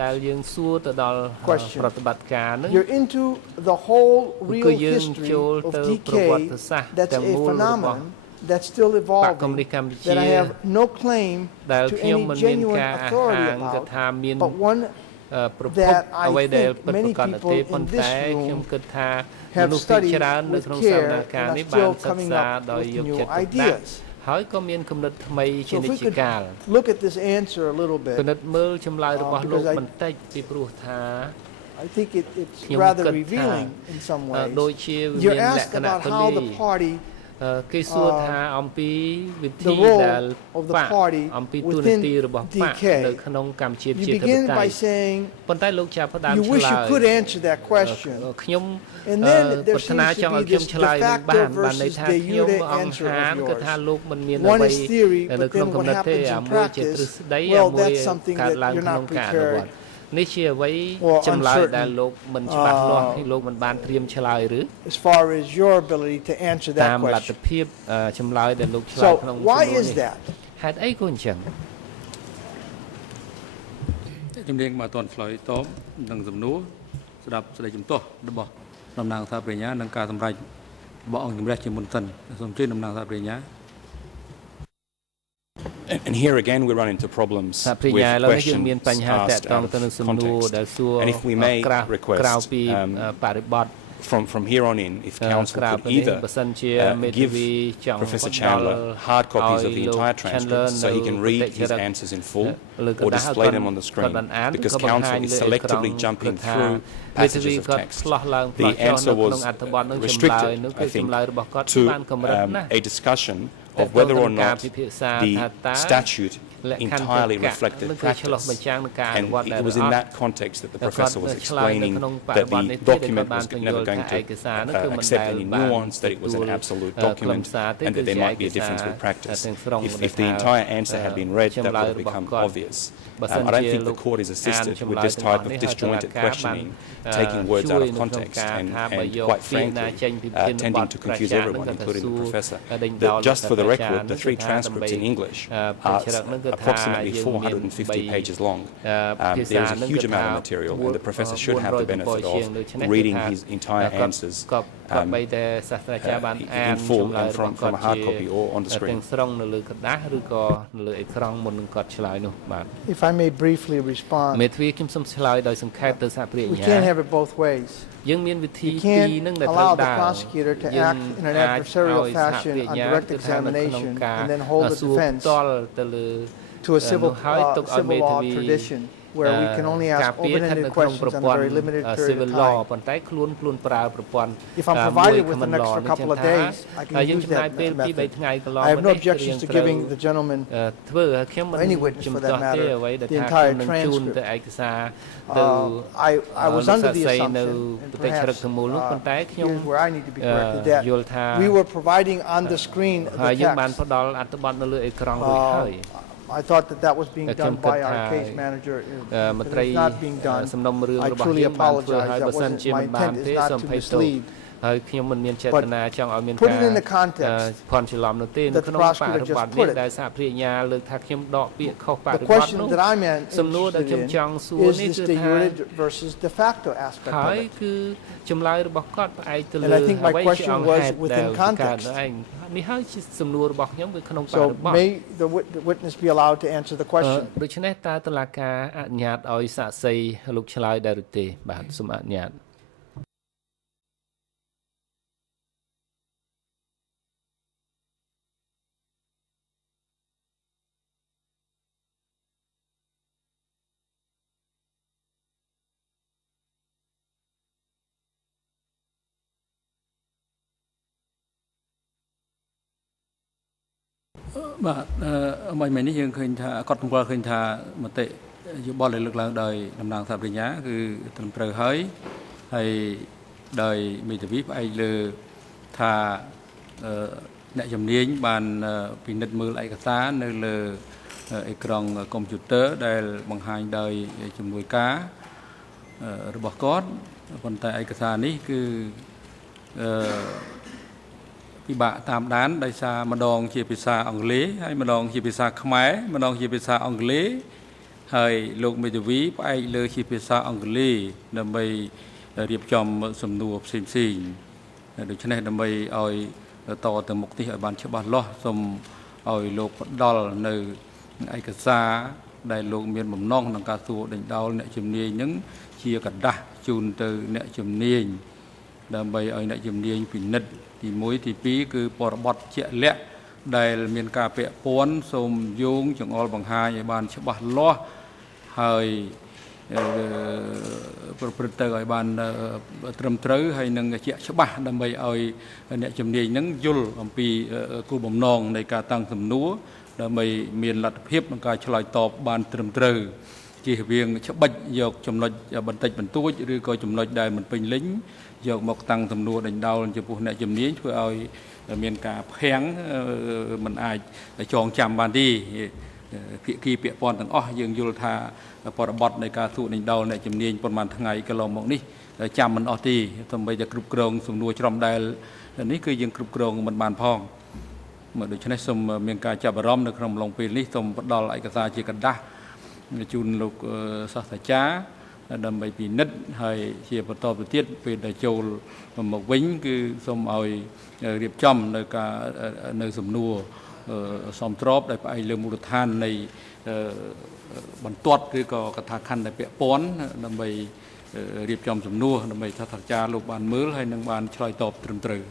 you're into the whole real history of decay. That's a phenomenon that's still evolving, that I have no claim to any genuine authority about, but one that I think many people in this room have studied with care and are still coming up with new ideas. So if we could look at this answer a little bit, because I think it's rather revealing in some ways. You're asked about how the party, the role of the party within decay. You begin by saying you wish you could answer that question. And then there seems to be this de facto versus de jure answer of yours. One is theory, but then what happens in practice, well, that's something that you're not prepared or uncertain as far as your ability to answer that question. So why is that? ជំនាញមកតនឆ្លើយតបនឹងសំណួរស្ដាប់ស្ដីជំទាស់របស់តំណាងសាប្រញ្ញានិងការសម្រេចរបស់អង្គជំរះជាមុនសិនសូមជឿតំណាងសាប្រញ្ញា And here again we run into problems with questions asked out of context. And if we may request from here on in, if Council could either give Professor Chandler hard copies of the entire transcript so he can read his answers in full, or display them on the screen, because Council is selectively jumping through passages of text. The answer was restricted, I think, to a discussion of whether or not the statute entirely reflected practice. And it was in that context that the professor was explaining that the document was never going to accept any nuance, that it was an absolute document, and that there might be a difference with practice. If the entire answer had been read, that would have become obvious. I don't think the court is assisted with this type of disjointed questioning, taking words out of context and quite frankly, tending to confuse everyone, including the professor. Just for the record, the 3 transcripts in English are approximately 450 pages long. There is a huge amount of material, and the professor should have the benefit of reading his entire answers in full and from a hard copy or on the screen. If I may briefly respond, we can't have it both ways. You can't allow the prosecutor to act in an adversarial fashion on direct examination and then hold the defense to a civil law tradition where we can only ask open-ended questions on a very limited period of time. If I'm provided with an extra couple of days, I can use that method. I have no objections to giving the gentleman, or any witness for that matter, the entire transcript. I was under the assumption, and perhaps here's where I need to be corrected, that we were providing on the screen the text. I thought that was being done by our case manager. It is not being done. I truly apologize. My intent is not to mislead. ហើយខ្ញុំមិនមានចេតនាចង់ឲ្យមាន put ការ it in the context ភ័ន្តច្រឡំនោះទេនៅក្នុងបរិបទនេះដែលសហព្រះញ្ញាលើកថាខ្ញុំដកពាក្យខុសបរិបទនោះសំណួរដែលខ្ញុំចង់សួរនេះគឺថា versus de facto aspect ហើយគឺចម្លើយរបស់គាត់ផ្អែកទៅលើ And I think my question was within context. នេះហើយជាសំណួររបស់ខ្ញុំគឺក្នុងបរិបទ So may the witness be allowed to answer the question? ដូច្នេះតើតុលាការអនុញ្ញាតឲ្យសាក្សីលោកឆ្លើយដែរឬទេបាទសូមអនុញ្ញាតបាទមិននេះយើងឃើញថាគាត់បង្គាប់ឃើញថាមតិយោបល់ដែលលើកឡើងដោយតំណាងសហប្រញ្ញាគឺត្រឹមត្រូវហើយដោយមេធាវីផ្អែកលើថាអ្នកជំនាញបានពិនិត្យមើលឯកសារនៅលើអេក្រង់កុំព្យូទ័រដែលបង្ហាញដោយជំនួយការរបស់គាត់ប៉ុន្តែឯកសារនេះគឺពិបាកតាមដានដោយសារម្ដងជាភាសាអង់គ្លេសហើយម្ដងជាភាសាខ្មែរម្ដងជាភាសាអង់គ្លេសហើយលោកមេធាវីផ្អែកលើជាភាសាអង់គ្លេសដើម្បីរៀបចំសំណួរផ្សេងដូច្នេះដើម្បីឲ្យតទៅមុខនេះឲ្យបានច្បាស់លាស់សូមឲ្យលោកផ្ដល់នៅឯកសារដែលលោកមានបំណងក្នុងការសួរដេញដោលអ្នកជំនាញនឹងជាกระดาษជូនទៅអ្នកជំនាញដើម្បីឲ្យអ្នកជំនាញពិនិត្យទី1ទី2គឺបរិបទជាក់លាក់ដែលមានការពាក់ព័ន្ធសូមយោងចង្អុលបង្ហាញឲ្យបានច្បាស់លាស់ហើយប្រព្រឹត្តទៅឲ្យបានត្រឹមត្រូវហើយនឹងជាក់ច្បាស់ដើម្បីឲ្យអ្នកជំនាញនឹងយល់អំពីគោលបំណងនៃការតាំងសំណួរដើម្បីមានលទ្ធភាពក្នុងការឆ្លើយតបបានត្រឹមត្រូវជៀសវាងច្បិចយកចំណុចបន្តិចបន្តួចឬក៏ចំណុចដែលមិនពេញលេញយកមកតាំងសំណួរដេញដោលចំពោះអ្នកជំនាញធ្វើឲ្យមានការភាំងមិនអាចចងចាំបានទេភាគីពាក់ព័ន្ធទាំងអស់យើងយល់ថាបរិបទនៃការសួរដេញដោលអ្នកជំនាញប៉ុន្មានថ្ងៃកន្លងមកនេះចាំមិនអស់ទេទោះបីតែគ្រប់គ្រងសំណួរច្រំដែលនេះគឺយើងគ្រប់គ្រងមិនបានផងដូច្នេះសូមមានការចាប់អារម្មណ៍នៅក្នុងអំឡុងពេលនេះសូមផ្ដល់ឯកសារជាกระดาษជូនលោកសាស្ត្រាចារ្យដើម្បីពិនិត្យហើយជាបន្តទៅទៀតពេលដែលចូលមកវិញគឺសូមឲ្យរៀបចំនៅសំណួរសមស្របដែលផ្អែកលើមូលដ្ឋាននៃបន្ទាត់ឬក៏កថាខណ្ឌដែលពាក់ព័ន្ធដើម្បីរៀបចំសំណួរដើម្បីសាស្ត្រាចារ្យលោកបានមើលហើយនឹងបានឆ្លើយតបត្រឹមត្រូវ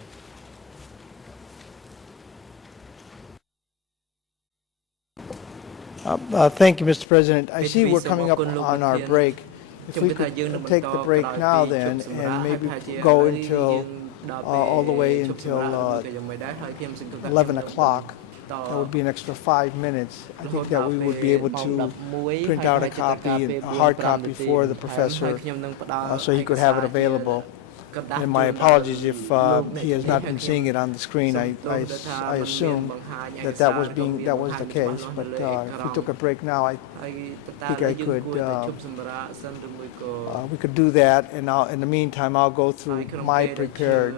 Thank you, Mr. President. I see we're coming up on our break. If we could take the break now then and maybe go until all the way until 11 o'clock, that would be an extra 5 minutes. I think that we would be able to print out a copy, a hard copy for the professor so he could have it available. And my apologies if he has not been seeing it on the screen. I assume that was the case. But if we took a break now, I think we could do that. And in the meantime, I'll go through my prepared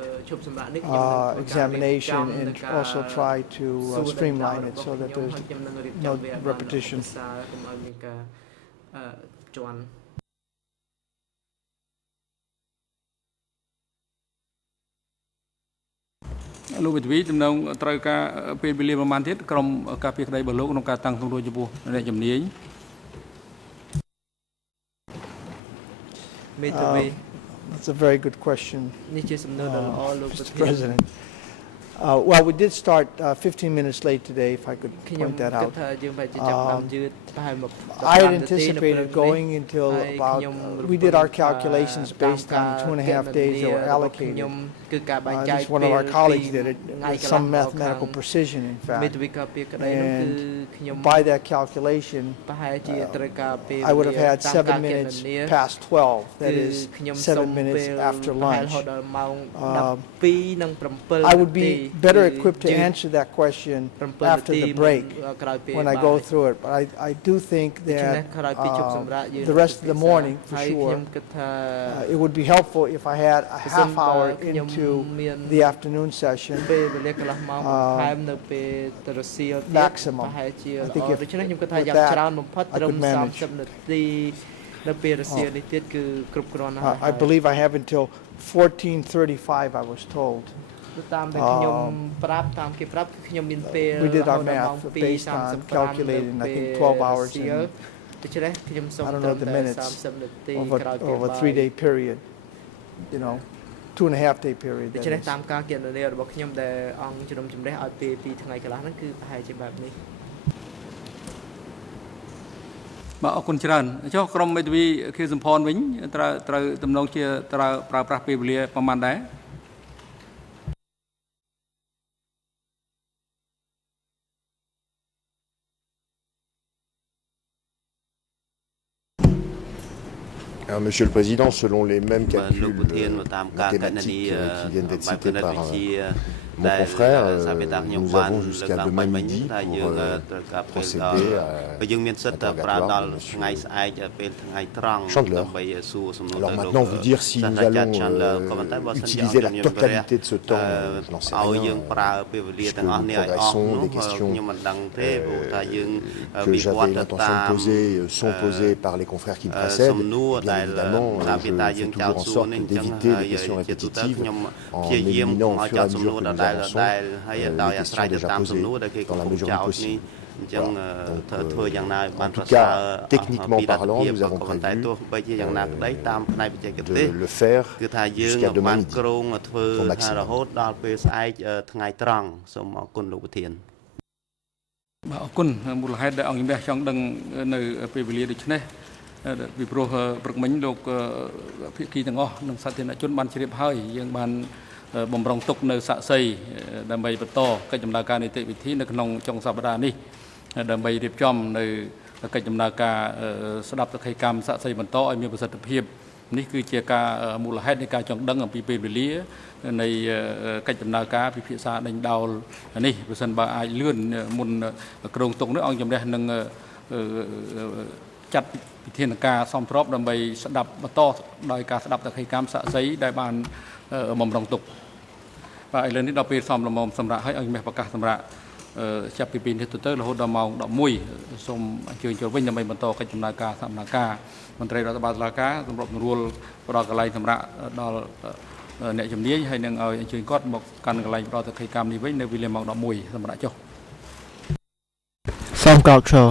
examination and also try to streamline it so that there's no repetition. លោកវិទ្យាទំនងត្រូវការពេលវេលាប្រហែលទៀតក្រុមការពារក្តីរបស់លោកក្នុងការតាំងសំណួរចំពោះអ្នកជំនាញ That's a very good question, Mr. President. Well, we did start 15 minutes late today, if I could point that out. I had anticipated going until about, we did our calculations based on the 2.5 days that were allocated. At least one of our colleagues did it with some mathematical precision, in fact. And by that calculation, I would have had 7 minutes past 12, that is 7 minutes after lunch. I would be better equipped to answer that question after the break when I go through it. But I do think that the rest of the morning, for sure, it would be helpful if I had a half hour into the afternoon session maximum. I think if with that, I could manage. I believe I have until 14:35, I was told. We did our math based on calculating, I think, 12 hours and I don't know the minutes of a 3-day period, 2.5-day period. ដូច្នេះតាមការគណនារបស់ខ្ញុំដែលអង្គជំនុំជម្រះឲ្យពេល2ថ្ងៃកន្លះហ្នឹងគឺប្រហែលជាបែបនេះ បាទអរគុណច្រើនចុះក្រុមមេធាវីខៀវសំផនវិញត្រូវតំណងជាត្រូវប្រើប្រាស់ពេលវេលាប្រហែលដែរ Alors, Monsieur le Président, selon les mêmes calculs mathématiques qui viennent d'être cités par mon confrère, nous avons jusqu'à demain midi pour procéder à l'interrogatoire de M. Chandler. Alors maintenant, vous dire si nous allons utiliser la totalité de ce temps, je n'en sais rien, puisque nous progressons, les questions que j'avais l'intention de poser sont posées par les confrères qui me précèdent. Bien évidemment, je fais toujours en sorte d'éviter les questions répétitives en éliminant au fur et à mesure que nous avançons les questions déjà posées dans la mesure du possible. En tout cas, techniquement parlant, nous avons prévu de le faire jusqu'à demain midi, au maximum. បាទអរគុណមូលហេតុដែលអង្គជំនះចង់ដឹងនៅពេលវេលាដូចនេះពីព្រោះព្រឹកមិញលោកភាគីទាំងអស់និងសាធារណជនបានជ្រាបហើយយើងបានបំរុងទុកនៅសាក្សីដើម្បីបន្តកិច្ចដំណើរការនីតិវិធីនៅក្នុងចុងសប្តាហ៍នេះដើម្បីរៀបចំនៅកិច្ចដំណើរការស្ដាប់សក្ខីកម្មសាក្សីបន្តឲ្យមានប្រសិទ្ធភាពនេះគឺជាការមូលហេតុនៃការចង់ដឹងអំពីពេលវេលានៃកិច្ចដំណើរការពិភាក្សាដេញដោលនេះប្រសិនបើអាចលឿនមុនក្រងទុកនោះអង្គជំនះនឹងចាត់វិធានការសមស្របដើម្បីស្ដាប់បន្តដោយការស្ដាប់សក្ខីកម្មសាក្សីដែលបានបំរុងទុកបាទឥឡូវនេះដល់ពេលសមល្មមសម្រាប់ឲ្យអង្គជំនះប្រកាសសម្រាប់ចាប់ពី2នេះទៅរហូតដល់ម៉ោង11សូមអញ្ជើញចូលវិញដើម្បីបន្តកិច្ចដំណើរការសកម្មភាពមន្ត្រីរដ្ឋបាលតុលាការសម្របសម្រួលផ្ដល់កន្លែងសម្រាប់ដល់អ្នកជំនាញហើយនឹងឲ្យអញ្ជើញគាត់មកកាន់កន្លែងផ្ដល់សក្ខីកម្មនេះវិញនៅវេលាម៉ោង11សម្រាប់ចុះ សូមក្រោកឈរ